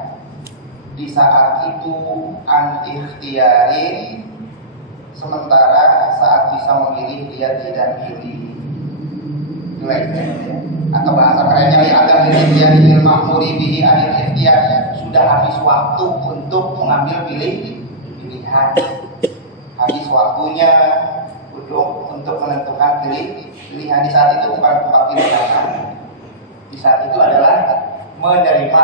di saat itu an ikhtiyari, sementara saat bisa memilih dia tidak milih. Atau bahasa kerennya agak demikian ilmu ma'muri bihi anil ikhtiyar, sudah habis waktu untuk mengambil pilihan, habis waktunya untuk menentukan pilihan. Di saat itu bukan tempat pilihan, di saat itu adalah menerima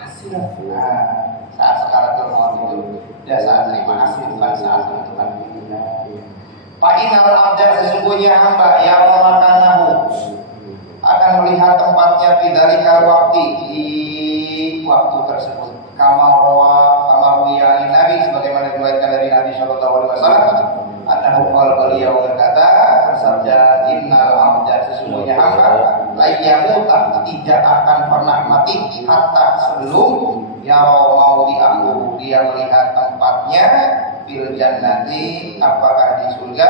hasil. Nah, saat sakaratul maut itu dia saat terima hasil, bukan saat menentukan pilihan. Fa'inal abda, sesungguhnya hamba yang memakanahu akan melihat tempatnya bidzalika waktu, di waktu tersebut. Kamaruya Nabi, sebagaimana diriwayatkan dari Nabi Shallallahu Alaihi Wasallam, anahu qala, beliau berkata, bersabda, innal abda, sesungguhnya hamba la yamuta, tidak akan pernah mati hatta sebelum ya mau diaku, dia melihat tempatnya fil jannati, apakah di surga,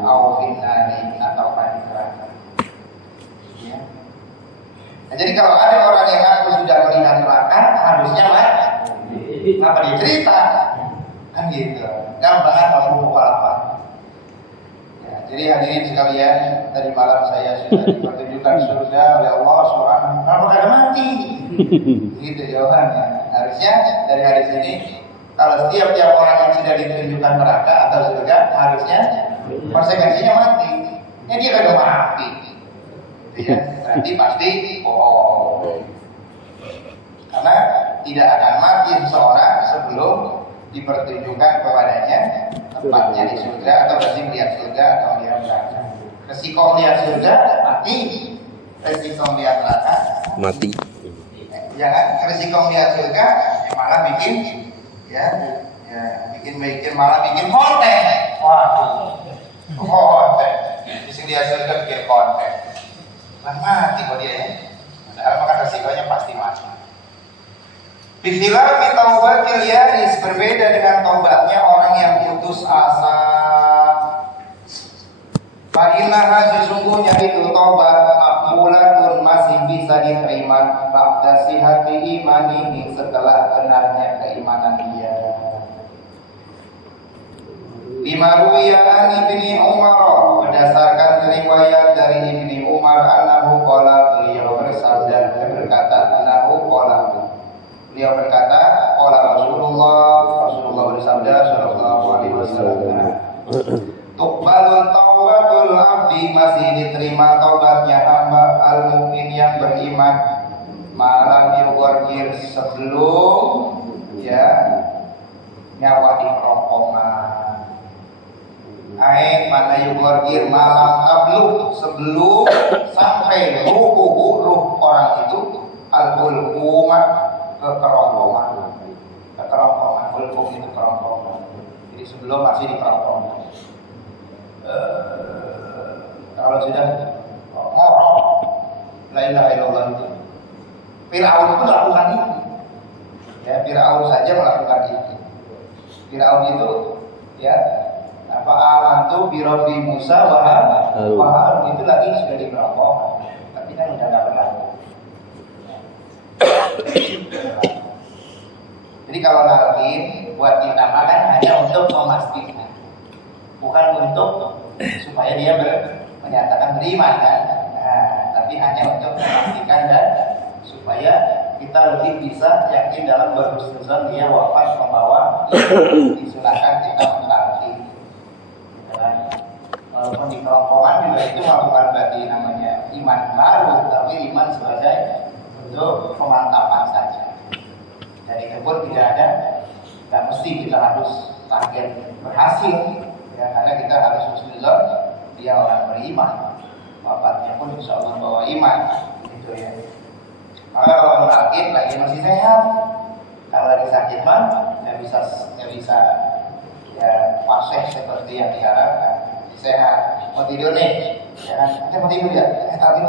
au finnari, atau di neraka. Ya. Nah, jadi kalau ada orang yang aku sudah melihat neraka, harusnya mati. Kenapa dia cerita? Kan gitu. Gampang apa pokok apa. Ya, jadi hadirin sekalian, tadi malam saya sudah dipertunjukkan surga oleh Allah Subhanahu. Kenapa kagak mati? Gitu jawabannya. Harusnya dari hadis ini, kalau setiap orang yang sudah ditunjukkan neraka atau surga, harusnya konsekuensinya mati. Ya dia kagak mati. Gitu ya. Berarti pasti bohong. Karena tidak akan mati seseorang sebelum dipertunjukkan kepadanya tempatnya di surga, atau berarti melihat surga atau melihat neraka. Resiko melihat surga mati, resiko melihat neraka Mati. ya kan? Resiko melihat surga malah bikin malah bikin konten. Waduh, konten. Bisa lihat surga bikin konten. Lah mati kok dia ya. Padahal maka resikonya pasti mati. Bikhilaf taubatil ya'is, berbeda dengan taubatnya orang yang putus asa. Fa'innaha, sesungguhnya itu taubat maqbulatun, masih bisa diterima ba'da sihhati imanihi, setelah benarnya keimanan dia. Lima ruwiya an Ibni Umar, berdasarkan riwayat dari Ibni Umar, annahu qala, beliau bersabda, beliau berkata, qala Rasulullah bersabda sallallahu alaihi wasallam, tuqbalul taubatul abdi, masih diterima taubatnya hamba al-mukmin yang beriman, malam yughir, sebelum nyawa di kerongkongan. Mana yughir malam tabluk, sebelum sampai ruh orang itu al-hulqumah, ke kerongkongan. Hulqum itu kerongkongan. Jadi sebelum masih di kerongkongan. Kalau sudah ngorok, la ilaha illallah itu. Fir'aun itu melakukan itu. Ya, Fir'aun saja melakukan itu. Fir'aun itu amantu bi rabbi Musa wa Harun, itu lagi sudah di kerongkongan. Tapi kan udah enggak berlaku. Jadi kalau talqin buat dinamakan hanya untuk memastikan, bukan untuk supaya dia menyatakan beriman kan. Tapi hanya untuk memastikan dan supaya kita lebih bisa yakin dalam berhusnuzon dia wafat membawa, disunahkan kita mentalqin. Walaupun di kerongkongan juga itu bukan berarti namanya iman baru, tapi iman sebagai untuk pemantapan saja. Dan itu pun tidak mesti kita harus target berhasil, ya, karena kita harus husnuzon dia orang beriman, wafatnya pun insya Allah bawa iman, gitu ya. Maka kalau menakib lagi masih sehat, kalau lagi sakit mah nggak bisa ya fasih seperti yang diharapkan. Sehat, mau tidur nih, ya kan? Kita mau tidur ya? Tapi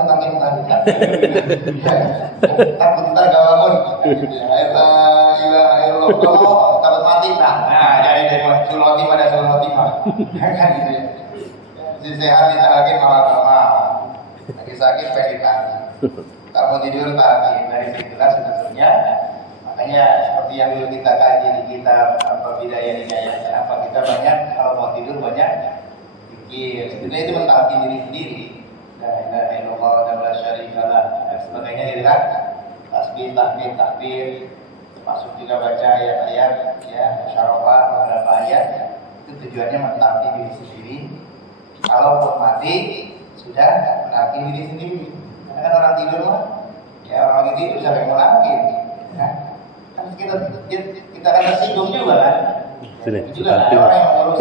takut ntar gak bangun. Ayo, takut mati dah. Nah, jadi sulwati pada sulwati mah, kan gitu ya. Si sehat lagi malah lagi sakit pengen lagi. Kalau mau tidur tadi dari situlah sebetulnya. Makanya seperti yang dulu kita kaji di kitab Bidayah Hidayah, apa kita banyak kalau mau tidur banyak. Iya, sebenarnya itu mentalkin diri sendiri. La ilaha illallah wa la syarikalah dan sebagainya, dilihat tasbih, tahmid, takbir, termasuk juga baca ayat-ayat, musyarafah, beberapa ayat. Itu tujuannya mentalkin diri sendiri. Kalaupun mati, sudah mentalkin diri sendiri. Karena kan orang tidur mah, orang lagi tidur siapa yang mentalkin? Kan kita kan tersinggung juga kan. Itu juga ada orang yang ngurus.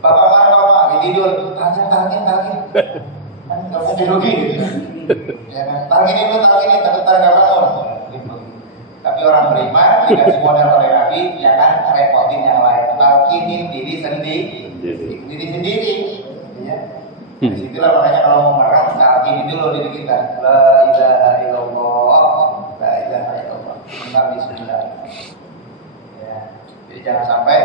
Bapak tidur, tarkin, kan nggak mungkin rugi gitu. Ya kan, tarkin tapi ntar nggak bangun. Gitu. Tapi orang beriman dikasih modal oleh Nabi, ya kan, repotin yang lain, tarkinin diri sendiri. Ya. Disitulah makanya kalau mau merang, tarkinin dulu diri kita. La ilaha illallah, benar bismillah. Ya. Jadi jangan sampai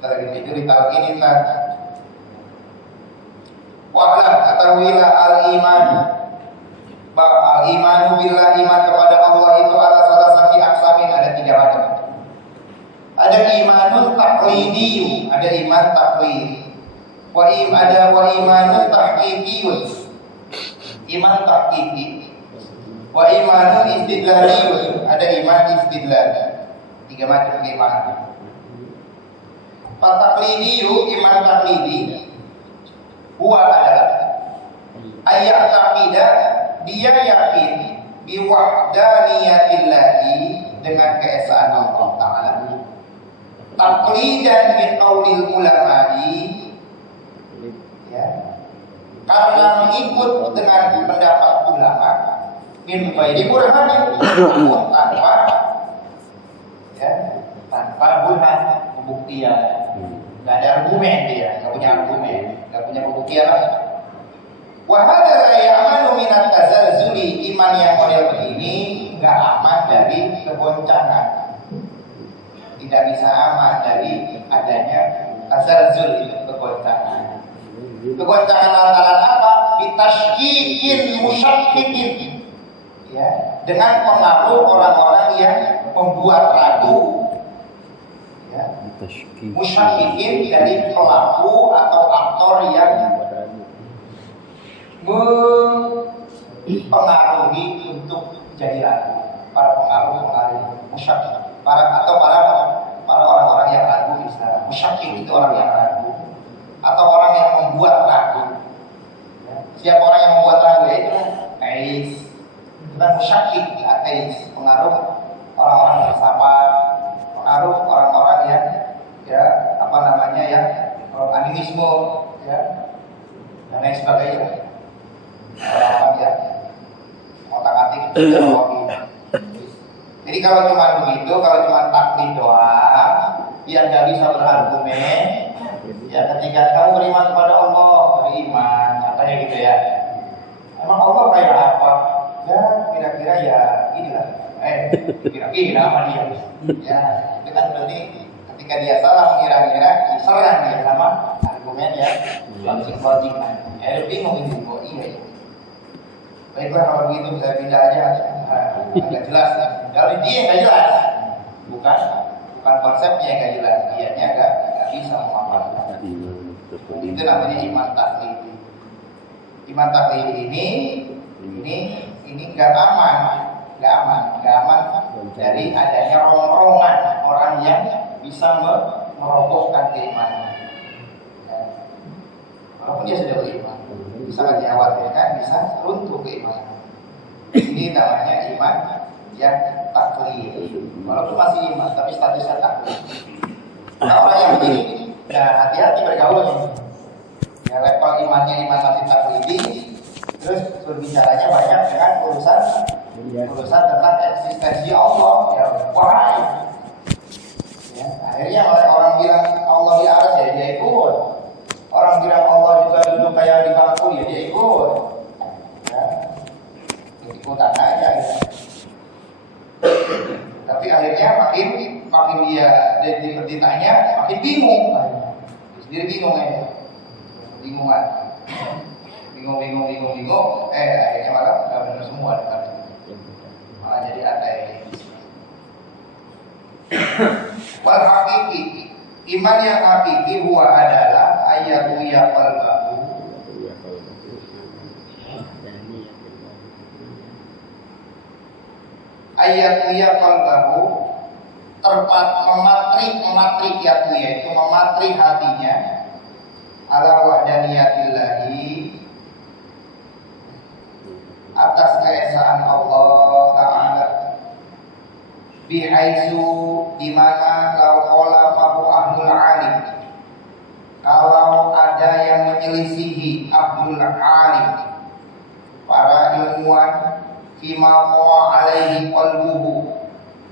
dari itu ditalkinin lah. Wa'lam, ketahuilah al-iman, bahwa al-imanu billah, iman kepada Allah itu ala salah satu aksamin, ada 3 macam. Ada Ada imanun taqlidi, ada iman taqlidi. Ada imanun tahqiqiyun. Iman tahqiqi. Wa imanun istidlaliyun, ada iman istidlal. 3 macam keimanan. Taqlidiyu, iman taqlidi, huwa adalah ayat taqidah, dia yakin biwahdaniyatillahi, dengan keesaan Allah Ta'ala. Taqlidan min qaulil ulama'i, ya, karena mengikut dengan pendapat ulama, min ghairi burhanin, tanpa burhan, pembuktian. Nggak ada argumen, dia nggak punya argumen, nggak punya pembuktian lah. Wa hadza la ya'manu min at-tazalzuli, iman yang model begini nggak aman dari kegoncangan, tidak bisa aman dari adanya tazalzul, itu kegoncangan. Kegoncangan lantaran apa? Bitashkikin musyakkikin, ya, dengan pengaruh orang-orang yang membuat ragu, ya, musyakkikin dari pelaku atau aktor yang mempengaruhi untuk jadi ragu. Para pengaruh musyakik, para orang-orang yang ragu, bisa musyakik itu orang yang ragu atau orang yang membuat ragu. Siapa orang yang membuat ragu? Yaitu ateis. Bukan musyakik, ateis. Pengaruh orang-orang bersabar, pengaruh orang-orang yang animisme, ya, dan lain sebagainya. Orang-orang yang otak-atik ideologi. Jadi kalau cuma begitu, kalau cuma taklid doang, yang nggak bisa berargumen, ya ketika kamu beriman kepada Allah, beriman, katanya gitu ya. Emang Allah kayak apa? Ya kira-kira ya inilah. Kira-kira apa dia? Ya, itu kan berarti ketika dia salah mengira-ngira, diserang dia sama argumen ya, logik-logikan. Ya bingung itu kok iya. Baiklah kalau begitu saya pindah aja, agak jelas. Kalau dia nggak jelas, bukan konsepnya yang nggak jelas, dianya nggak bisa memaparkan. Itu namanya iman taklid. Iman taklid ini nggak aman dari adanya rongrongan orang yang bisa merobohkan keimanan. Walaupun dia sudah beriman, sangat dikhawatirkan bisa runtuh keimanan. Ini namanya iman yang taklid. Walaupun masih iman, tapi statusnya taklid. Nah, orang yang begini, ya hati-hati bergaul. Ya level imannya iman masih taklidi, terus berbicaranya banyak dengan urusan tentang eksistensi Allah. Ya why? Ya, akhirnya orang bilang Allah di atas, ya dia ikut. Orang bilang Allah juga duduk kayak di bangku, ya dia ikut. Ya, ikutan aja. Ya. Tapi akhirnya makin dia ditanya, makin bingung. Sendiri bingung ya. Bingung. Akhirnya malah nggak benar semua. Malah jadi ateis. Wal hakiki, iman yang hakiki huwa adalah ayatu ya qalbahu, ayatu ya qalbahu, mematri yaitu yaitu mematri hatinya ala wahdaniyatillahi, atas keesaan Allah Ta'ala, bihaitsu dimana lau khalafahu ahlul alim, kalau ada yang menyelisihi ahlul alim, para ilmuwan, fima qawa alaihi qalbuhu,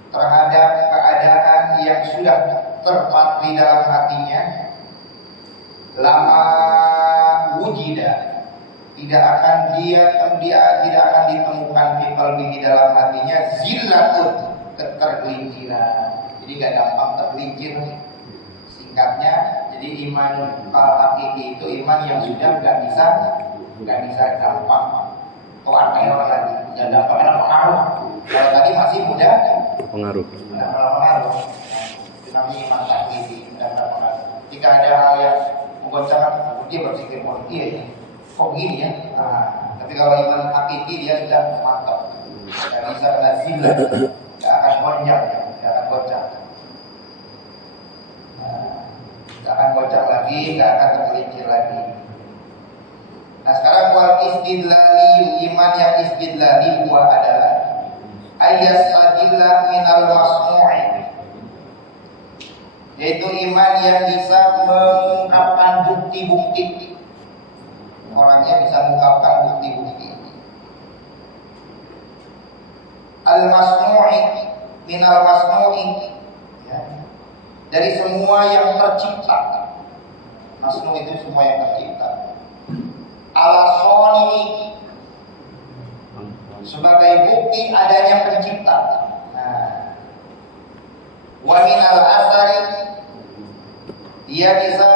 terhadap keadaan yang sudah terpatri dalam hatinya, lama wujida, tidak akan ditemukan di qalbihi, dalam hatinya, zillatun, ketergelinciran. Jadi gak gampang tergelincir. Singkatnya, jadi iman hakiki itu iman yang sudah gak bisa gampang terpengaruh lagi, gak gampang pengaruh. Kalau tadi masih mudah pengaruh. namanya iman taklidi. Jika ada hal yang menggoncangkan, dia berpikir, oh iya ya, kok gini ya? Tapi kalau iman hakiki dia sudah mantap. Tidak bisa kena zillah, tidak akan gonjang, tidak akan goncang. Tidak akan goncang lagi, tidak akan tergelincir lagi. Nah sekarang wal istidlali, iman yang istidlali buah adalah ayyasadillah minal masmu'i, yaitu iman yang bisa mengungkapkan bukti-bukti. Orangnya bisa mengungkapkan bukti-bukti. Al-masmu'i minal masmu'i, ya, dari semua yang tercipta. Masnu' itu semua yang tercipta. Al-soni, sebagai bukti adanya pencipta. Wa minal asari, dia bisa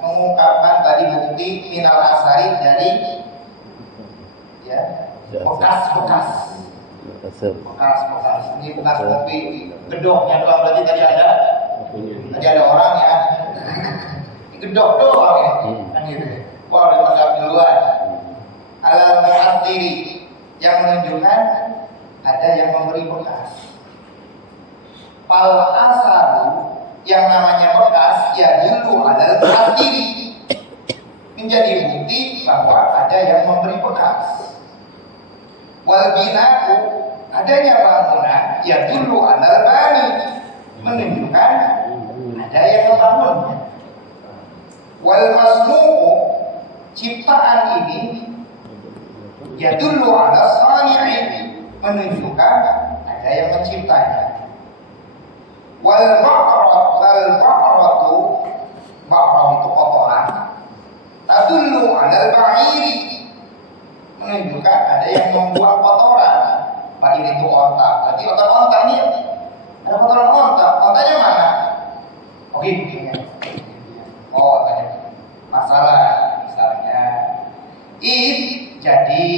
mengungkapkan tadi bukti minal asari dari ya bekas-bekas. Ini bekas kopi gedoknya doang, berarti tadi ada orang ya. Gedok doang ya. Kan gitu. Wah, udah pada duluan. Alal mu'athiri, yang menunjukkan ada yang memberi bekas. Fal asaru, yang namanya bekas, ya dulu adalah mu'athiri, menjadi bukti bahwa ada yang memberi bekas. Wal binaku, adanya bangunan, ya dulu adalah bani, menunjukkan ada yang membangunnya. Wal masmu'u, ciptaan ini, ya dulu ada sani'i, menunjukkan ada yang menciptanya. Wal ba'ratu, ba'rah itu kotoran, tadullu alal ba'iri, menunjukkan ada yang membuat kotoran. Ba'ir itu onta, berarti onta ini ada kotoran onta. Ontanya mana? Oke, oh ontanya masalah misalnya. Jadi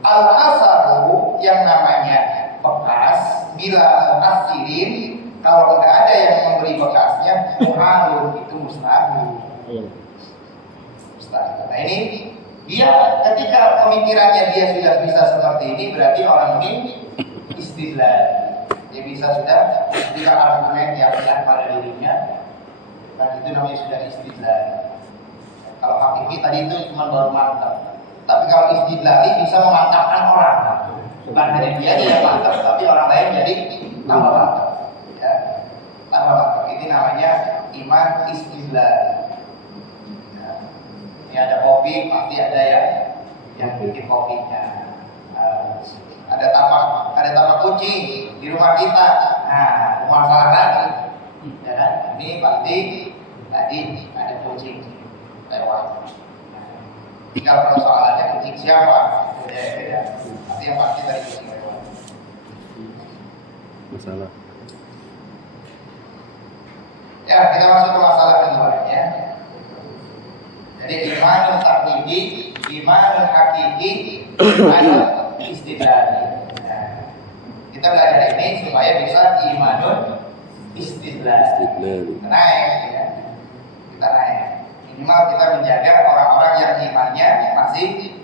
al-asaru, yang namanya bekas, bila mu'asirin, kalau nggak ada yang memberi bekasnya, mu'alun, itu mustahil. Nah ini dia, ketika pemikirannya dia sudah bisa seperti ini, berarti orang ini istidlal. Dia bisa sudah ketika argumen yang pada dirinya, dan itu namanya sudah istidlal. Kalau hakiki tadi itu cuma baru mantap, tapi kalau istidlali bisa memantapkan orang. Bukan hanya dia yang mantap, tapi orang lain jadi tambah mantap. Ya, tambah mantap. Ini namanya iman istidlal. Ya. Ini ada kopi, pasti ada yang bikin kopinya. Ada tapak kucing di rumah kita. Nah, masalah lagi. Ya kan? Ini pasti tadi ada kucing lewat. Tinggal persoalannya kucing siapa? Beda-beda. Nanti yang pasti dari kucing lewat. Masalah. Ya, kita masuk ke masalah kedua ya. Jadi iman taklidi, iman hakiki, iman istidlali. Nah, kita belajar ini supaya bisa imanun istidlal. Naik ya. Kita naik. Minimal kita menjaga orang-orang yang imannya masih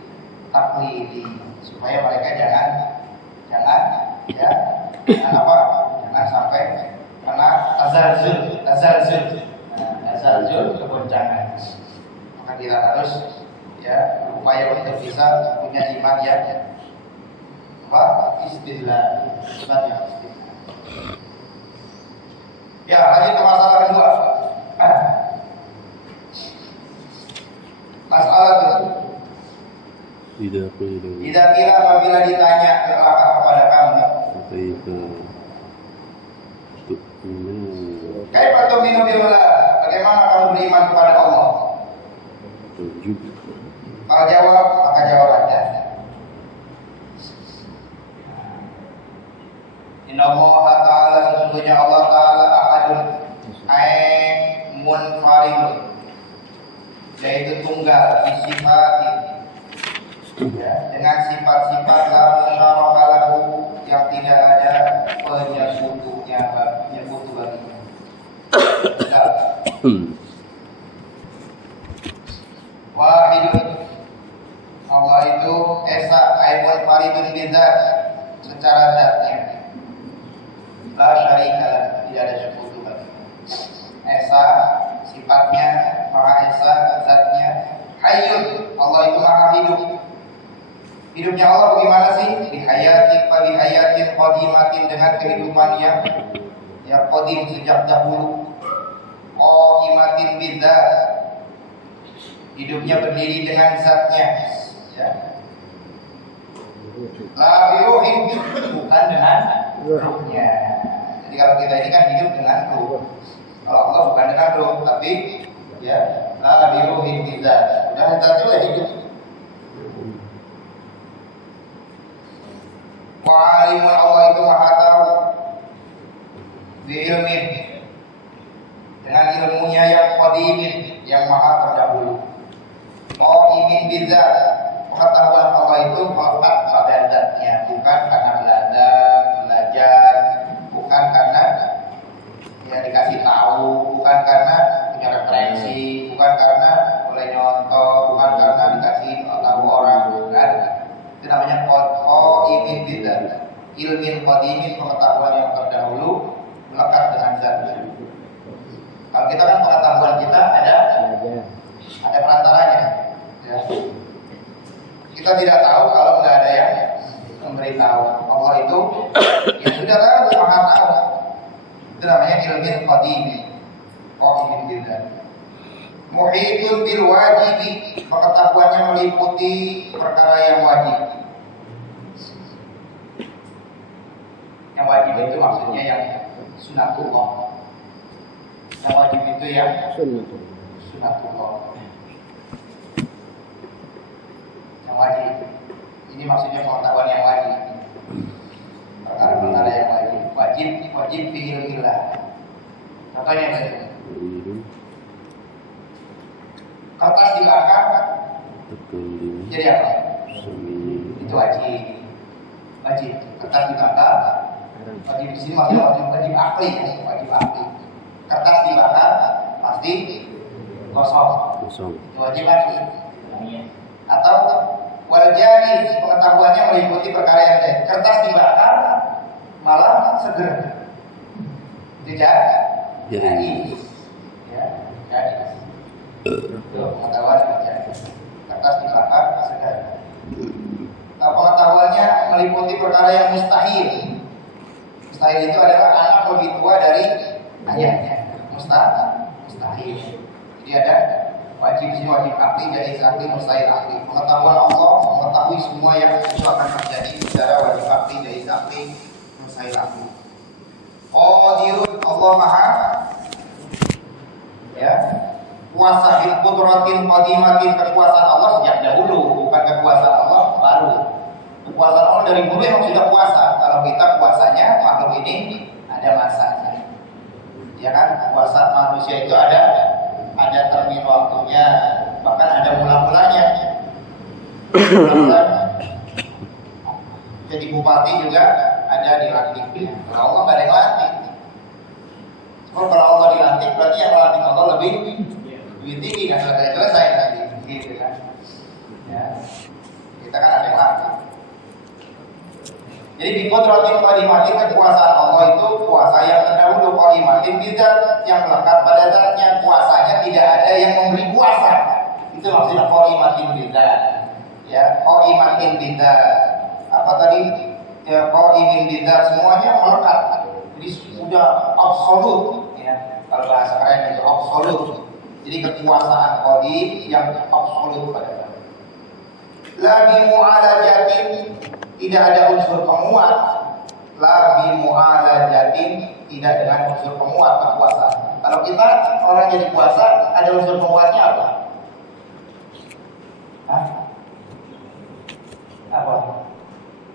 taklidi, supaya mereka jangan sampai kena tazalzul kegoncangan. Maka kita harus ya berupaya untuk bisa punya iman yang istidlal, bukan yang istidlal. Ya, lanjut ke masalah kedua. Masalah itu. Tidak kira apabila ditanya kepada kamu. Kaifa tu'minu billah? Bagaimana kamu beriman kepada Allah? Kalau jawab, maka jawabannya Inna Allah Ta'ala, sesungguhnya Allah Ta'ala ahadun munfaridun, yaitu tunggal disifatin ya, dengan sifat-sifat la musyaraka lahu, yang tidak ada penyekutunya baginya. Wahidun, Allah itu esa ayat faridun bidzat, secara zatnya. La syarikalah, tidak ada sekutu bagi. Esa sifatnya, maha esa zatnya. Hayyun, Allah itu maha hidup. Hidupnya Allah bagaimana sih? Bihayatin qadimatin, dengan kehidupan yang qadim sejak dahulu. Qadimatin bidzat, hidupnya berdiri dengan zatnya, ya. La biruhin, bukan dengan ruhnya. Jadi kalau kita ini kan hidup dengan ruh. Kalau Allah bukan dengan ruh, tapi ya la biruhin bidzat. Sudah zat itu hidup. Wa alimul, Allah itu maha tahu. Bi ilmin, dengan ilmunya yang qadimin, yang maha terdahulu. Qadimin bidzat, pengetahuan Allah itu melekat pada zatnya, bukan karena belajar, bukan karena ya dikasih tahu, bukan karena punya referensi, bukan karena boleh nyontoh, bukan karena dikasih tahu orang, bukan. Itu namanya qadimin bidzat, ilmin qadimin, pengetahuan yang terdahulu melekat dengan zatnya. Kalau kita kan pengetahuan kita ada perantaranya, ya. Kita tidak tahu kalau tidak ada yang memberitahu. Allah itu ya sudah tahu, maha tahu. Itu namanya ilmin qadimin, qadimin bidzat. Muhitun bil wajibi, pengetahuannya meliputi perkara yang wajib. Yang wajib itu maksudnya yang sunatullah. Yang wajib itu yang sunatullah. Yang wajib. Ini maksudnya pengetahuan yang wajib. Perkara-perkara yang wajib. Wajib fi ilmillah. Contohnya itu. Kertas dibakar jadi apa? Itu wajib. Wajib. Kertas dibakar. Wajib di sini maksudnya wajib akli. Wajib akli. Kertas dibakar pasti kosong. Wajib akli. Atau waljani, pengetahuannya meliputi perkara yang lain. Kertas dibakar malah seger. Tidak jadi. Ya, jadi. Pengetahuan terjadi. Kertas dibakar segar. Pengetahuannya meliputi perkara yang mustahil. Mustahil itu adalah anak lebih tua dari ayahnya. Mustahil. Jadi ada wajib sini, wajib akli, jadi akli, mustahil akli. Pengetahuan Allah mengetahui semua yang itu akan terjadi secara wajib akli, jadi akli, mustahil akli. Qadirun, Allah maha ya kuasa bil qudratin qadimatin, kekuasaan Allah sejak dahulu, bukan kekuasaan Allah baru. Kekuasaan Allah dari dulu yang sudah kuasa. Kalau kita kuasanya makhluk ini ada masanya. Ya kan, kuasa manusia itu ada termin waktunya, bahkan ada mula-mulanya. Jadi bupati juga ada dilantiknya. Kalau Allah nggak ada yang lantik. Kalau Allah dilantik berarti yang melantik Allah lebih tinggi, kan selesai nanti, gitu kan? Ya, kita kan ada yang lantik. Jadi di qudratin qadimatin, kekuasaan Allah itu kuasa yang terdahulu, qadimatin bidzat, yang melekat pada zatnya. Kuasanya tidak ada yang memberi kuasa. Itu maksudnya qadimatin bidzat. Ya, qadimatin bidzat. Apa tadi? Ya, qadimin bidzat, semuanya melekat. Jadi sudah absolut, ya. Kalau bahasa keren itu absolut. Jadi kekuasaan qadim yang absolut pada zatnya. La bi mu'alajatin, tidak ada unsur penguat. La bi mu'alajatin, tidak dengan unsur penguat kekuasaan. Kalau kita orang jadi kuasa, ada unsur penguatnya apa? Hah? Apa?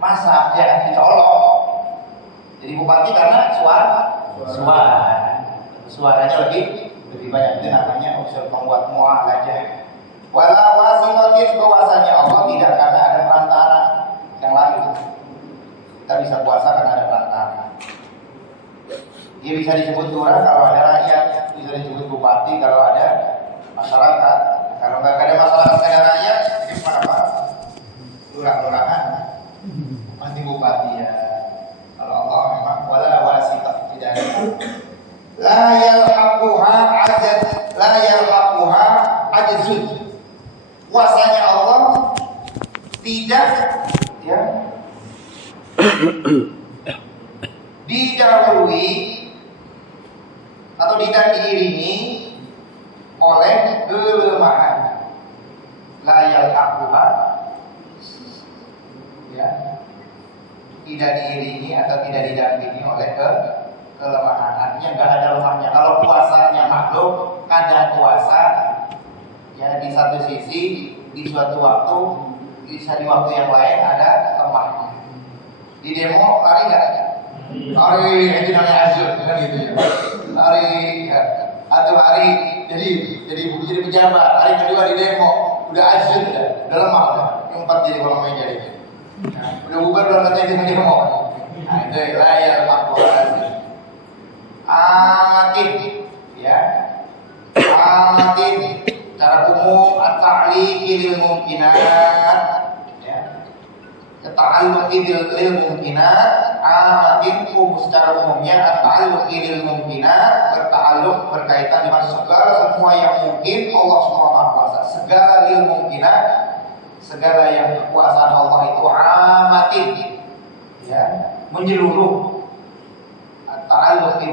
Masa ya dicolok. Jadi bupati karena suaranya lebih banyak, itu namanya unsur penguat mu'alajah. Wala wasimatin, kuasanya Allah tidak karena ada perantara yang lain. Kita bisa puasa karena ada perantara. Dia bisa disebut lurah kalau ada rakyat, bisa disebut bupati kalau ada masyarakat. Kalau nggak ada masyarakat, nggak ada rakyat, ini apa? Lurah-lurahan, mati bupati ya. Kalau Allah memang wala wasitah, tidak ada. La yalhaquha ajad, la yalhaquha ajzun. Kuasanya Allah tidak ya didahului atau tidak diiringi oleh kelemahan. La yalhaquha ya tidak diiringi atau tidak didampingi oleh kelemahan. Artinya nggak ada lemahnya. Kalau kuasanya makhluk, kadang kuasa ya di satu sisi, di suatu waktu, bisa di waktu yang lain ada lemahnya. Di demo lari nggak? Lari itu namanya azur, kan gitu ya. Lari ya. Atau hari jadi pejabat, hari kedua di demo udah azur, udah lemah, udah empat jadi kolom meja itu. Udah bubar belum katanya di demo. Nah itu layar makhluk. Amatin ya. Amatin secara umum at-ta'liqi lil mumkinat ya. At-ta'alluqi lil mumkinat, amatin secara umumnya at-ta'alluqi lil mumkinat, berkaitan dengan segala semua yang mungkin Allah Subhanahu wa taala. Segala lil mumkinat, segala yang kekuasaan Allah itu amatin ya, menyeluruh. At-ta'alluqi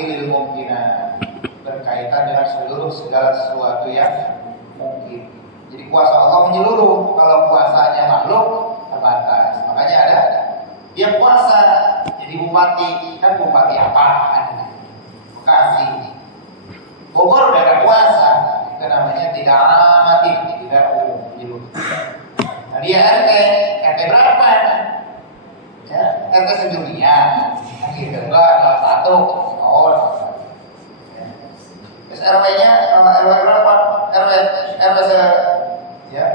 lil mumkinat, berkaitan dengan segala sesuatu yang mungkin. Jadi kuasa Allah menyeluruh. Kalau kuasanya makhluk terbatas. Makanya ada dia kuasa jadi bupati, kan bupati apa? Bekasi. Bogor udah ada kuasa, itu namanya tidak amatin, tidak umum menyeluruh. Nah dia RT berapa? Ya, RT sedunia. Gitu enggak, satu. Oh. RW-nya RW berapa? RW ya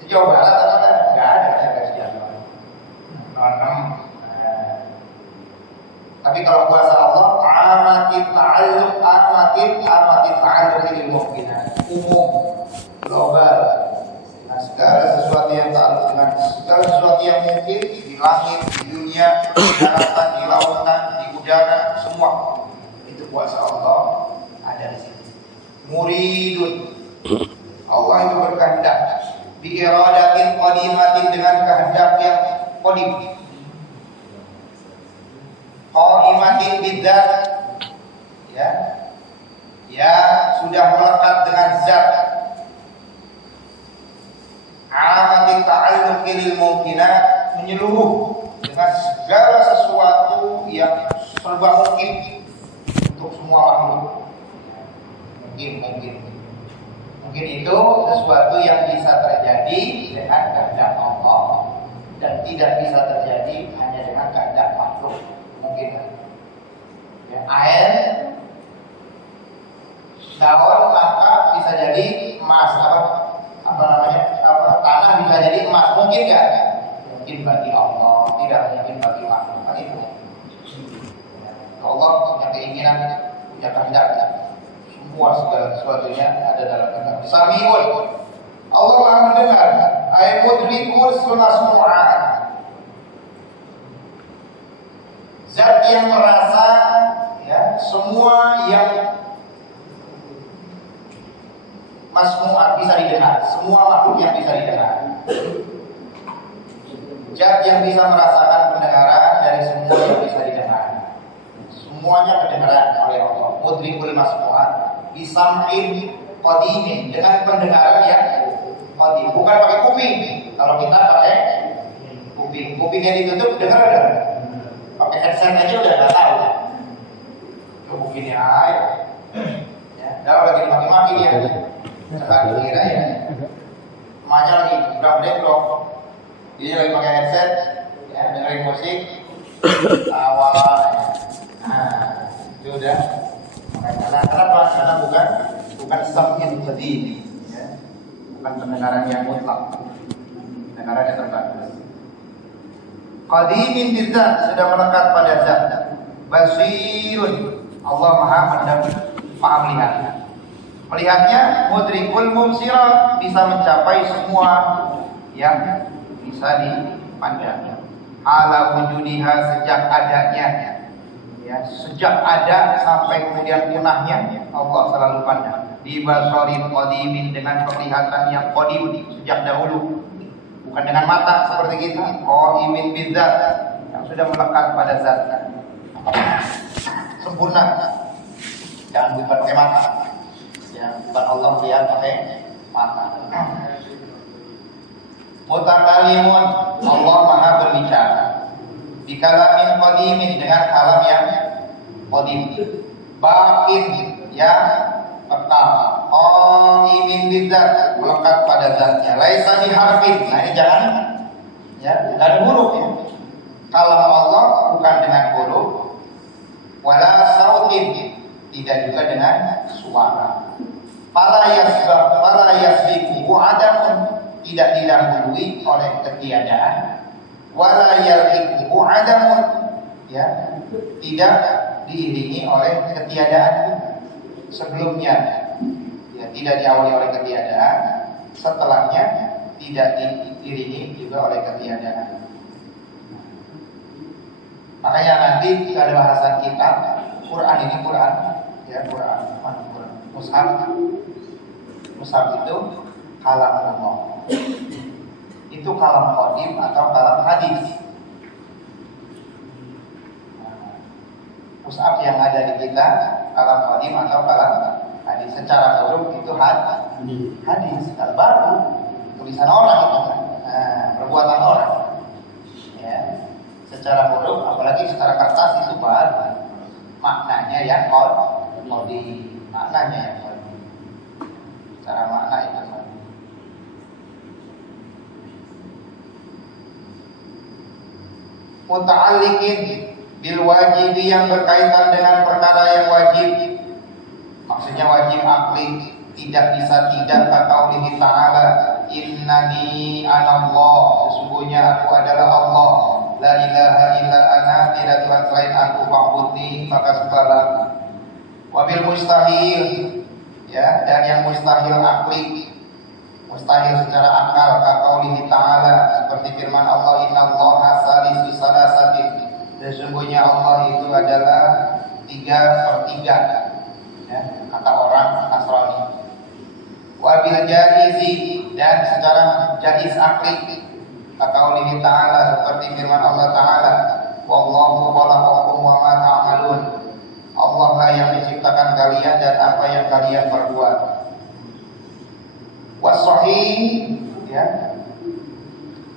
sejauh barat atau enggak ada RW sejauh 6. Tapi kalau kuasa Allah amatit ta'alluq amatit ta'alluq lil mumkinat, umum global. Nah, segala sesuatu yang ta'alluq dengan segala sesuatu yang mungkin di langit, di dunia, di daratan, di lautan, di udara, semua itu kuasa Allah ada di sini. Muridun, Allah itu berkehendak, bi iradatin qadimatin, dengan kehendak yang qadim, qaimatin bidzat ya, sudah melekat dengan zat. Amatin ta'alluqi lil mumkinat, menyeluruh dengan segala sesuatu yang serba mungkin untuk semua makhluk. Mungkin itu sesuatu yang bisa terjadi dengan kehendak Allah dan tidak bisa terjadi hanya dengan kehendak makhluk. Mungkin ya, air, daun, langka bisa jadi emas, tanah bisa jadi emas. Mungkin nggak? Mungkin bagi Allah, tidak mungkin bagi makhluk. Kan itu. Allah punya keinginan, punya kehendak. Semua segala sesuatunya ada dalam kehendak. Sami'un, Allah Maha mendengar. Ay mudrikun masmu'an, zat yang merasa ya semua yang masmu'an, bisa didengar, semua makhluk yang bisa didengar. Zat yang bisa merasakan pendengaran dari semua yang bisa didengar. Semuanya kedengaran oleh Allah. Mudrikul masmu'an bisam'in qadimin, dengan pendengaran yang qadim, bukan pakai kuping. Kalau kita pakai kuping, kupingnya ditutup dengar enggak? Pakai headset aja udah enggak tahu. Kupingnya ayo. Ya, dalam lagi maki-maki dia. Sekarang kira ya. Emaknya lagi berang-berang. Dia lagi pakai headset, ya, dengerin musik. Awal. Nah, itu udah. Karena bukan sam'in qadimi, ya. Bukan pendengaran yang mutlak, pendengaran yang terbatas. Qadimin bidzat, sudah melekat pada zat. basirun. Allah Maha melihat. Melihatnya mudrikul mubsirat, bisa mencapai semua yang bisa dipandang. Ala wujudiha, sejak adanya, ya, sejak ada sampai kemudian punahnya, Allah selalu pandang. Di basarin qadimin, dengan penglihatan yang qadim, sejak dahulu, bukan dengan mata seperti kita. Qadimin bidzat, yang sudah melekat pada zatnya, sempurna. Jangan bukan pakai mata, ya, bukan Allah lihat pakai mata. Mutakalimun, Allah Maha berbicara. Bikalamin qadimin, dengan kalam yang qadim. Baqin, yang kekal. Qadimin bidzat, melekat pada zatnya. Laisa biharfin. Nah, ini jangan, ya, bukan huruf, ya. Kalam Allah bukan dengan huruf. Wala sautin, tidak juga dengan suara. Fala yasbiquhu adamun, tidak didahului oleh ketiadaan. Wala yalhiquhu adamun, ya, tidak diiringi oleh ketiadaan. Sebelumnya, ya, tidak diawali oleh ketiadaan, setelahnya tidak diiringi juga oleh ketiadaan. Makanya nanti ada bahasan kita, Quran ini Quran, ya, Quran, Mushaf itu kalam Allah. Itu kalam qadim atau kalam hadis. Mushaf yang ada di kita kalam qadim atau kalam hadis. Secara huruf itu hadis. Kalau baru tulisan orang itu kan, perbuatan orang. Ya. Secara huruf, apalagi secara kertas itu baru. Maknanya yang qadim, maknanya yang qadim. Secara makna itu kan. Muta'alliqin bil wajib, yang berkaitan dengan perkara yang wajib. Maksudnya wajib akli, tidak bisa tidak, kaqaulihi ta'ala, innani anallah, sesungguhnya aku adalah Allah, la ilaha illa ana, tidak Tuhan selain aku, fa'budni, maka sembahlah. Wabil mustahil, ya, dan yang mustahil akli, mustahil secara akal, kaqaulihi ta'ala, seperti firman Allah, innallaha salisu salasatin, sesungguhnya Allah itu adalah 3/3, ya, kata orang Nasrani. Wabil jaizi, dan secara jaiz akli, kaqaulihi ta'ala, seperti firman Allah Ta'ala, wallahu khalaqakum wa ma ta'malun, Allah lah yang menciptakan kalian dan apa yang kalian perbuat. Wasahih, ya.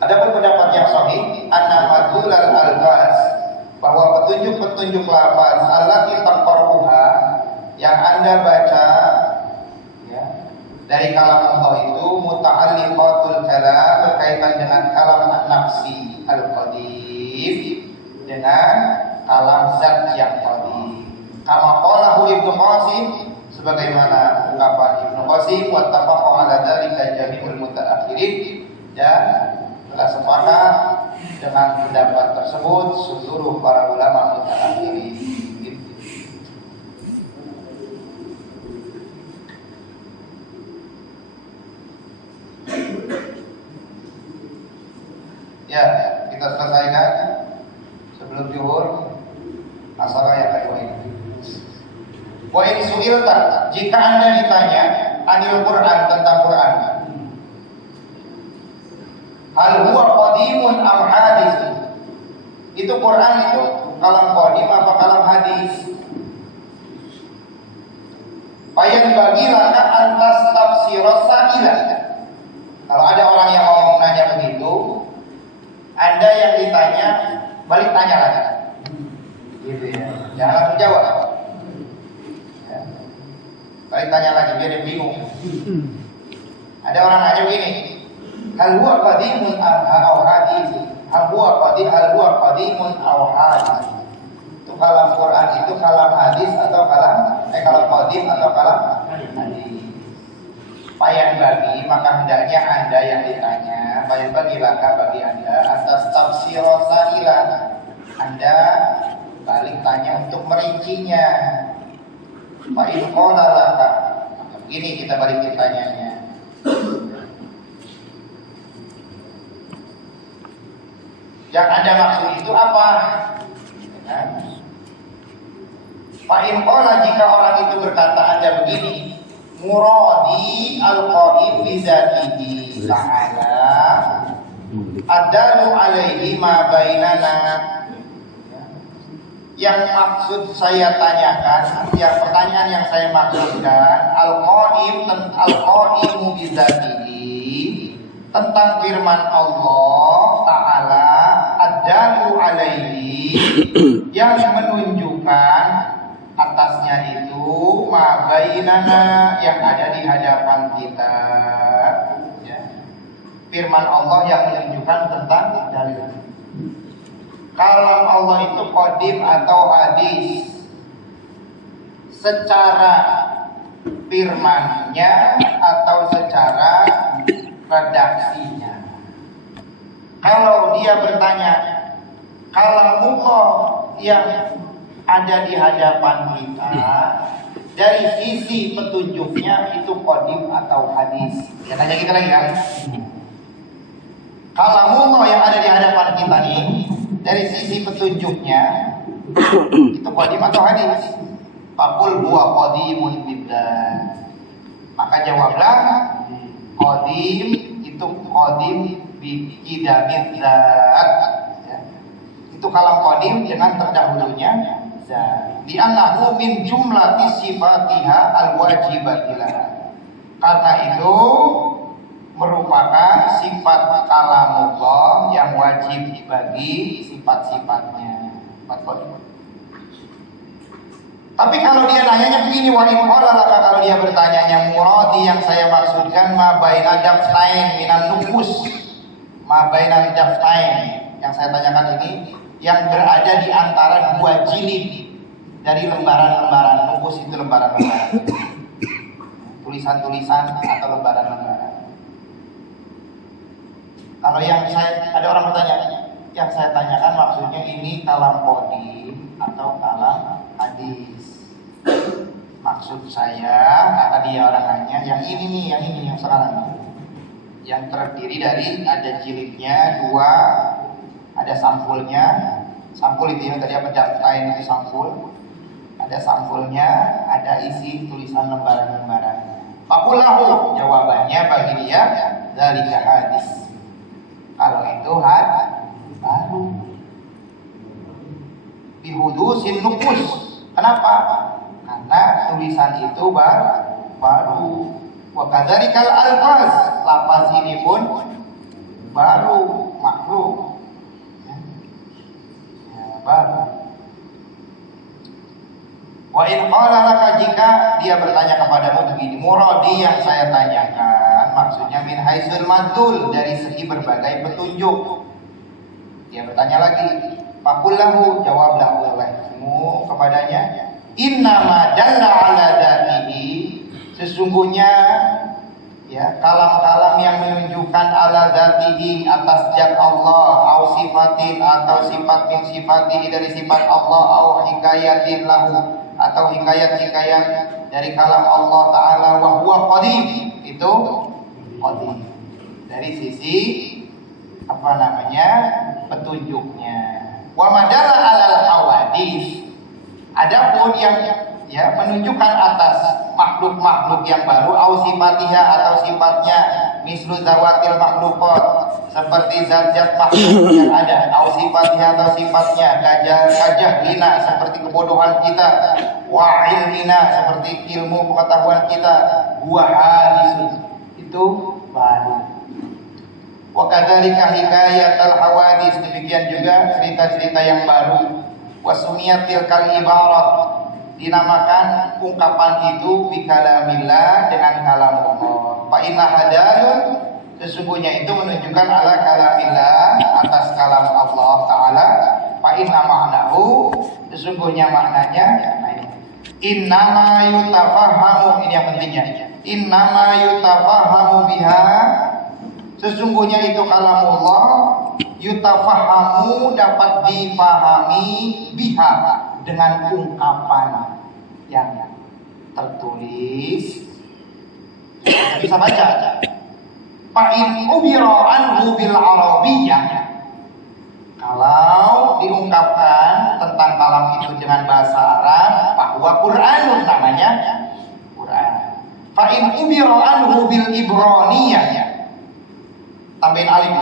Adapun pendapat yang sahih, anna madlul al-alfaz, bahwa petunjuk-petunjuk lafaz allati taqraruha, yang Anda baca, ya, dari kalam Allah itu muta'alliqatul kalam, berkaitan dengan kalam an-nafsi al-qadim, dengan kalam zat yang qadim. Kama qalahu Ibnu Qasim, sebagaimana ungkapan Ibnu Qasim, wattafaqu ala dzalika jami'ul mutaakhirin, dan telah sepakat dengan pendapat tersebut seluruh para ulama mutaakhirin. Ya, kita selesaikan sebelum zuhur masalah yang kedua ini. Wa in su'ilta, jika Anda ditanya anil Quran, tentang Quran, hal huwa qadimun am hadis, itu Quran itu kalam qadim apa kalam hadis? Bayan bagi laka antas tafsirah sa'ilah. Kalau ada orang yang mau nanya begitu, Anda yang ditanya balik tanya lagi, gitu ya, jangan langsung jawab. Balik tanya lagi biar dia bingung. Ada orang nanya begini, hal huwa qadimun aw hadis? Hal huwa qadimun aw hadis? Itu kalam Quran itu kalam hadis atau kalam qadim atau kalam hadis? Payan bagi, maka hendaknya Anda yang ditanya, payan bagi laka bagi Anda atas tafsir sa'ilah, Anda balik tanya untuk merincinya. Fa in qala laka, begini kita balikin tanyanya. Yang ada maksud itu apa? Fa in qala, jika orang itu berkata ada begini, muradi al-qaim bi zatihi ta'ala adalu alaihi ma bainana. Yang maksud saya tanyakan, yang pertanyaan yang saya maksudkan, al-qaimu bi zatihi, tentang firman Allah Ta'ala, adalu alaihi, yang menunjukkan atasnya itu ma bainana, yang ada di hadapan kita, ya. Firman Allah yang menunjukkan tentang dalil. Kalam Allah itu qadim atau hadis, secara firmannya atau secara redaksinya. Kalau dia bertanya, kalamullah yang ada di hadapan kita, dari sisi petunjuknya itu qadim atau hadis. Ya, tanya kita lagi kan? Kalamullah yang ada di hadapan kita nih, dari sisi petunjuknya itu qadim atau hadis? Faqul huwa qadimun billah. Maka jawablah, qadim itu qadim bi qidamil zat, ya. Itu kalam qadim dengan terdahulunya zat. Li'annahu min jumlati sifatiha al-wajibatilah. Karena itu merupakan sifat kalamullah yang wajib bagi sifat-sifatnya. Tapi kalau dia nanyanya begini, wa in qala laka, kalau dia bertanyanya muradi, yang saya maksudkan ma baina daftain minan nukus, ma baina daftain, yang saya tanyakan ini yang berada di antara dua jilid dari lembaran-lembaran. Nukus itu lembaran-lembaran, tulisan-tulisan atau lembaran-lembaran. Kalau yang saya, ada orang bertanya, yang saya tanyakan maksudnya ini kalam qadim atau kalam hadis. Maksud saya, kata dia orang nanya, yang ini nih, yang sekarang, yang terdiri dari ada jilidnya dua, ada sampulnya, sampul itu yang tadi apa, daftain itu sampul, ada sampulnya, ada isi tulisan lembaran-lembaran. Fakulahu, jawabannya bagi dia dari hadis. Kalau itu baru bihudusin nukus. Kenapa? Karena tulisan itu baru. Wa kadzarikal alfaz, lafaz ini pun baru, makhluk. Ya, baru. Wa in qala laka, jika dia bertanya kepadamu begini, muradi yang saya tanyakan maksudnya min haisul madul, dari segi berbagai petunjuk. Dia bertanya lagi, faqullahu, jawablah olehmu kepadanya, innama dalla ala dzatihi, sesungguhnya ya kalam-kalam yang menunjukkan ala dzatihi, atas zat Allah, au sifatin, atau sifat min sifatihi, dari sifat Allah, au hikayatin lahu, atau hikayat-hikayat dari kalam Allah Ta'ala, wa huwa qadim, itu qadim dari sisi petunjuknya. Wa madalla alal hawadis, adapun yang ya menunjukkan atas makhluk-makhluk yang baru, au sifatiha, atau sifatnya, mislu zawatil makhluqat, seperti zat-zat makhluk yang ada, au sifatiha, atau sifatnya, kajahlina, seperti kebodohan kita, wa ilmina, seperti ilmu pengetahuan kita, huwa hadisun, itu baru. Wa kadzalika hikayatul hawadis, demikian juga cerita-cerita yang baru. Wa sumiyatil kal ibarat, dinamakan ungkapan itu bi kalamillah, dengan kalam Allah. Fa inna hadalun, sesungguhnya itu menunjukkan ala kalamillah, atas kalam Allah Ta'ala. Fa inna ma'nahu, sesungguhnya maknanya, innama yutafahamu, ini yang pentingnya, innama yutafahamu biha, sesungguhnya itu kalamullah, yutafahamu, dapat difahami, biha, dengan ungkapan yang tertulis. Kita bisa baca. Fa'in ubira anhu bil arabiyyah. Kalau diungkapkan tentang kalam itu dengan bahasa Arab, bahwa Qur'anun namanya Qur'an. Fa'in ubira anhu bil ibraniyah. Tambahin alif.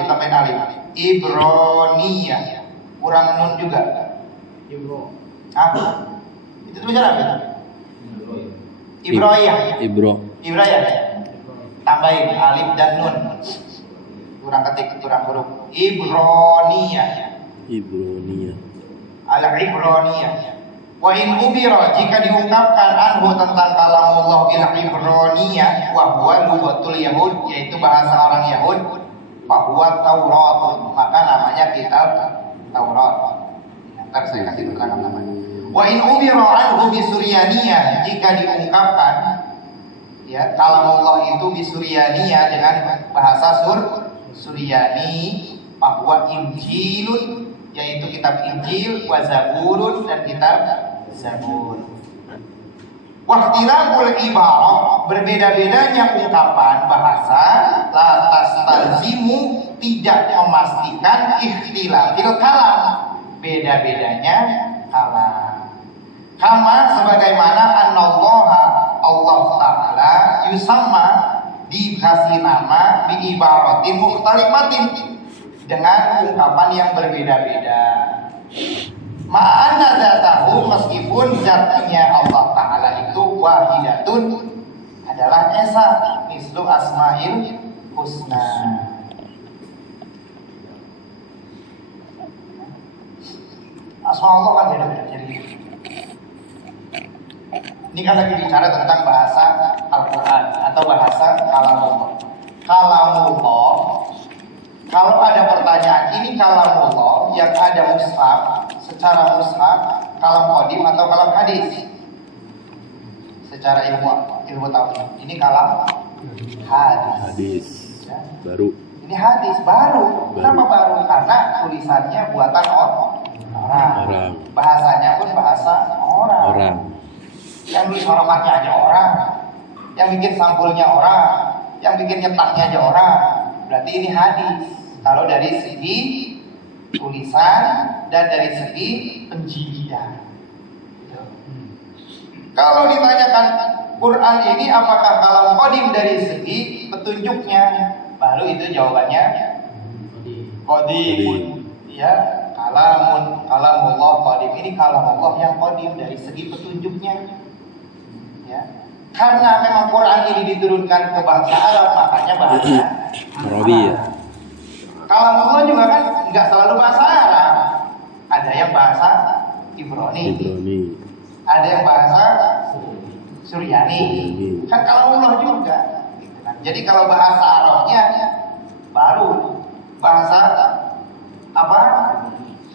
Ibraniyah. Kurang nun juga. Itu tulisan apa? Ibrahim. Tambahin alif dan nun. Kurang ketik, kurang huruf. Ibraniyah. Al-Ibraniyah. Wa in ubira, jika diungkapkan anhu tentang kalamullah bil Ibraniyah, wa huwa lughatul Yahud, yaitu bahasa orang Yahud, bahwa Taurat, maka namanya kitab Taurat. Ntar saya kasih keterangan namanya. Wa in ubira anhu bi Suryaniyah, jika diungkapkan ya kalamullah itu bi Suryaniyah dengan bahasa Suryani, bahwa Injilun, yaitu kitab Injil, wa Zaburun, dan kitab Zabur. Wahtilaful ibarah, berbeda-bedanya ungkapan bahasa, la tastalzimu, tidak memastikan ikhtilafil kalam, beda-bedanya kalam. Kama sebagaimana annallaha, Allah Ta'ala, yusamma, dikasih nama bi ibaratin mukhtalifatin, dengan ungkapan yang berbeda-beda. Ma'anna dzatahu, meskipun zatnya Allah Ta'ala itu wahidatun, adalah esa, mislu asma'il husna. Asma Allah kan beda-beda. Jadi ini kan lagi bicara tentang bahasa Al-Quran atau bahasa kalamullah. Kalamullah, kalau ada pertanyaan, ini kalamullah yang ada mushaf, secara mushaf, kalam qadim atau kalam hadis. Secara ilmu tauhid, ini kalam hadis. Ya. Baru. Ini hadis baru. Kenapa baru? Karena tulisannya buatan orang. Bahasanya pun bahasa orang. Yang nulis horokannya aja orang, yang bikin sampulnya orang, yang bikin nyetaknya aja orang. Berarti ini hadis. Kalau dari segi tulisan dan dari segi penjilidan. Kalau ditanyakan Quran ini apakah kalam qadim dari segi petunjuknya, baru itu jawabannya qadim. Ya, kalamullah qadim. Ini kalamullah yang qadim dari segi petunjuknya. Ya. Karena memang Quran ini diturunkan ke bahasa Arab, makanya bahasa Arab. Kalamullah juga kan nggak selalu bahasa Arab. Ada yang bahasa Ibrani. Ada yang bahasa Suryani. Kan kalamullah juga. Jadi kalau bahasa Arabnya baru, bahasa apa?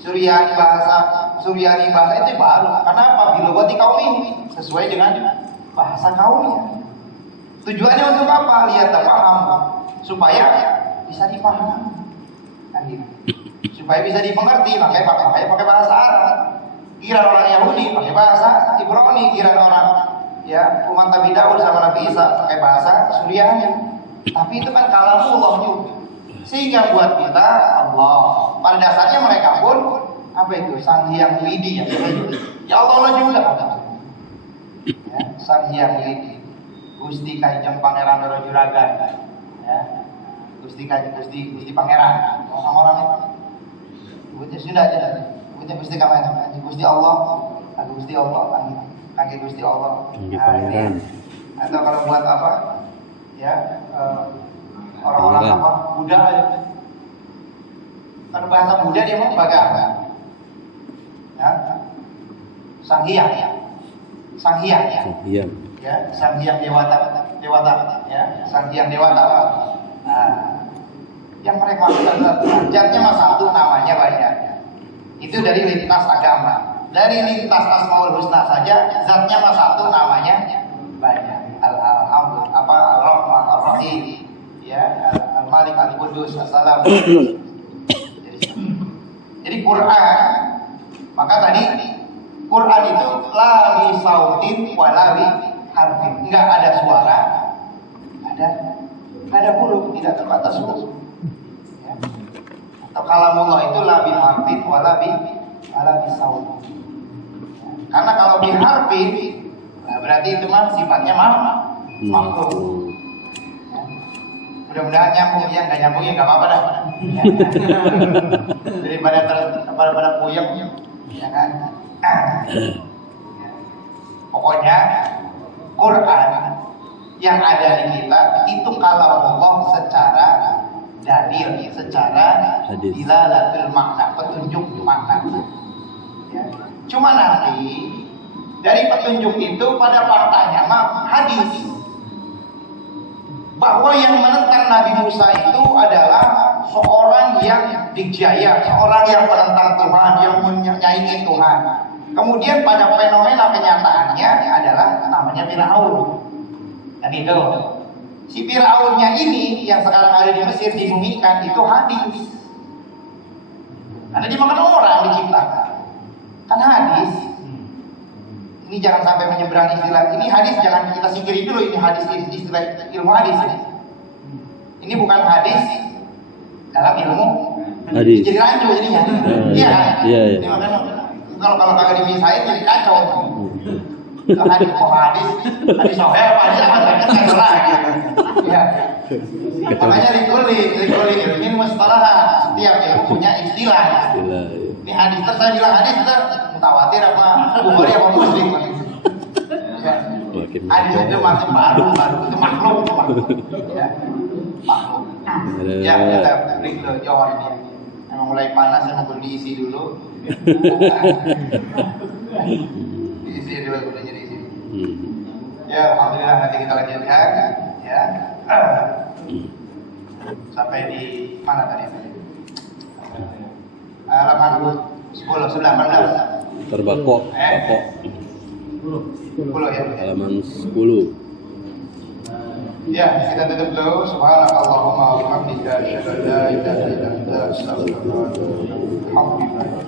Suryani bahasa itu baru. Karena apa? Bilogoti kaum ini sesuai dengan bahasa kaumnya. Tujuannya untuk apa? Lihat paham, supaya bisa dipahami. Kan gitu. Supaya bisa dimengerti, makanya pakai bahasa Arab. Kira orang Yahudi pakai bahasa Ibrani, kira orang ya umat Nabi Daud sama Nabi Isa pakai bahasa Suryani. Tapi itu kan kalamullah juga. Sehingga buat kita Allah, pada dasarnya mereka pun apa itu? Sang Hyang Widi ya Allah juga. Ya, Sang Hyang Widi, Gusti Kanjeng Pangeran Dara Juragan, ya, Gusti Pangeran, orang-orang itu, Gusti sudah aja, Gusti Pangeran, Gusti Allah, Gusti Allah, kaki Gusti Allah, atau kalau buat apa, ya, orang-orang apa, Buddha aja, kan bahasa Buddha dia mau bagaimana, ya, Sang Hyang, ya. Sang Hyang, ya, Sang Hyang Dewata, ya, Sang Hyang Dewata. Nah, yang mereka maksudkan zatnya mah satu, namanya banyak. Itu dari lintas agama, dari lintas Asmaul Husna saja, zatnya mah satu, namanya banyak. Al-Rahman, Ar-Rahim, ya, Al-Malik, Al-Qudus, As-Salam. Jadi Quran, maka tadi Quran itu la bi sautin wa la bi harfin. Enggak ada suara, ada huruf, tidak terbatas huruf. Ya. Atau kalamullah itu la bi harfin wa la bi sautin. Karena kalau bi harfin, nah berarti itu mah sifatnya makhluk. Ya. Mudah-mudahan nyambung, ya nggak nyambung ya nggak apa-apa dah. Ya. Daripada puyeng, ya kan. Pokoknya Quran yang ada di kita itu kalau Allah secara dalil, secara dilalatul makna, petunjuk makna. Ya. Cuma nanti dari petunjuk itu pada faktanya hadis bahwa yang menentang Nabi Musa itu adalah seorang yang dijaya, seorang yang menentang Tuhan, yang menyaingi Tuhan. Kemudian pada fenomena kenyataannya adalah namanya Firaun. Dan itu si Firaunnya ini yang sekarang ada di Mesir dimumikan itu hadis. Karena dimakan orang diciptakan. Kan hadis. Ini jangan sampai menyeberang istilah. Ini hadis jangan kita singkiri dulu, ini hadis istilah ilmu hadis. Ini bukan hadis dalam ilmu hadis. Jadi rancu jadinya. Iya. Ini makanya kalau kagak dimisahin jadi kacau. Hadis soheh, hadis apa kan lagi. Ya. Makanya dikulik ini mustalah, setiap punya istilah. Ini hadis saya bilang hadis mutawatir apa Bukhari apa Muslim. Ya. Hadis itu masih baru itu makhluk. Ya. Makhluk. Ya, kita break dulu jawabannya. Memang mulai panas, saya mau diisi dulu. Diisi dulu, udah diisi. Ya, alhamdulillah nanti kita lanjutkan. Ya. Sampai di mana tadi? Halaman 10, 19. Terbakok. 10 ya. Halaman 10. Ya, kita tutup dulu. Subhanakallahumma wa bihamdika asyhadu an la ilaha illa anta astaghfiruka wa atubu ilaik. Alhamdulillah.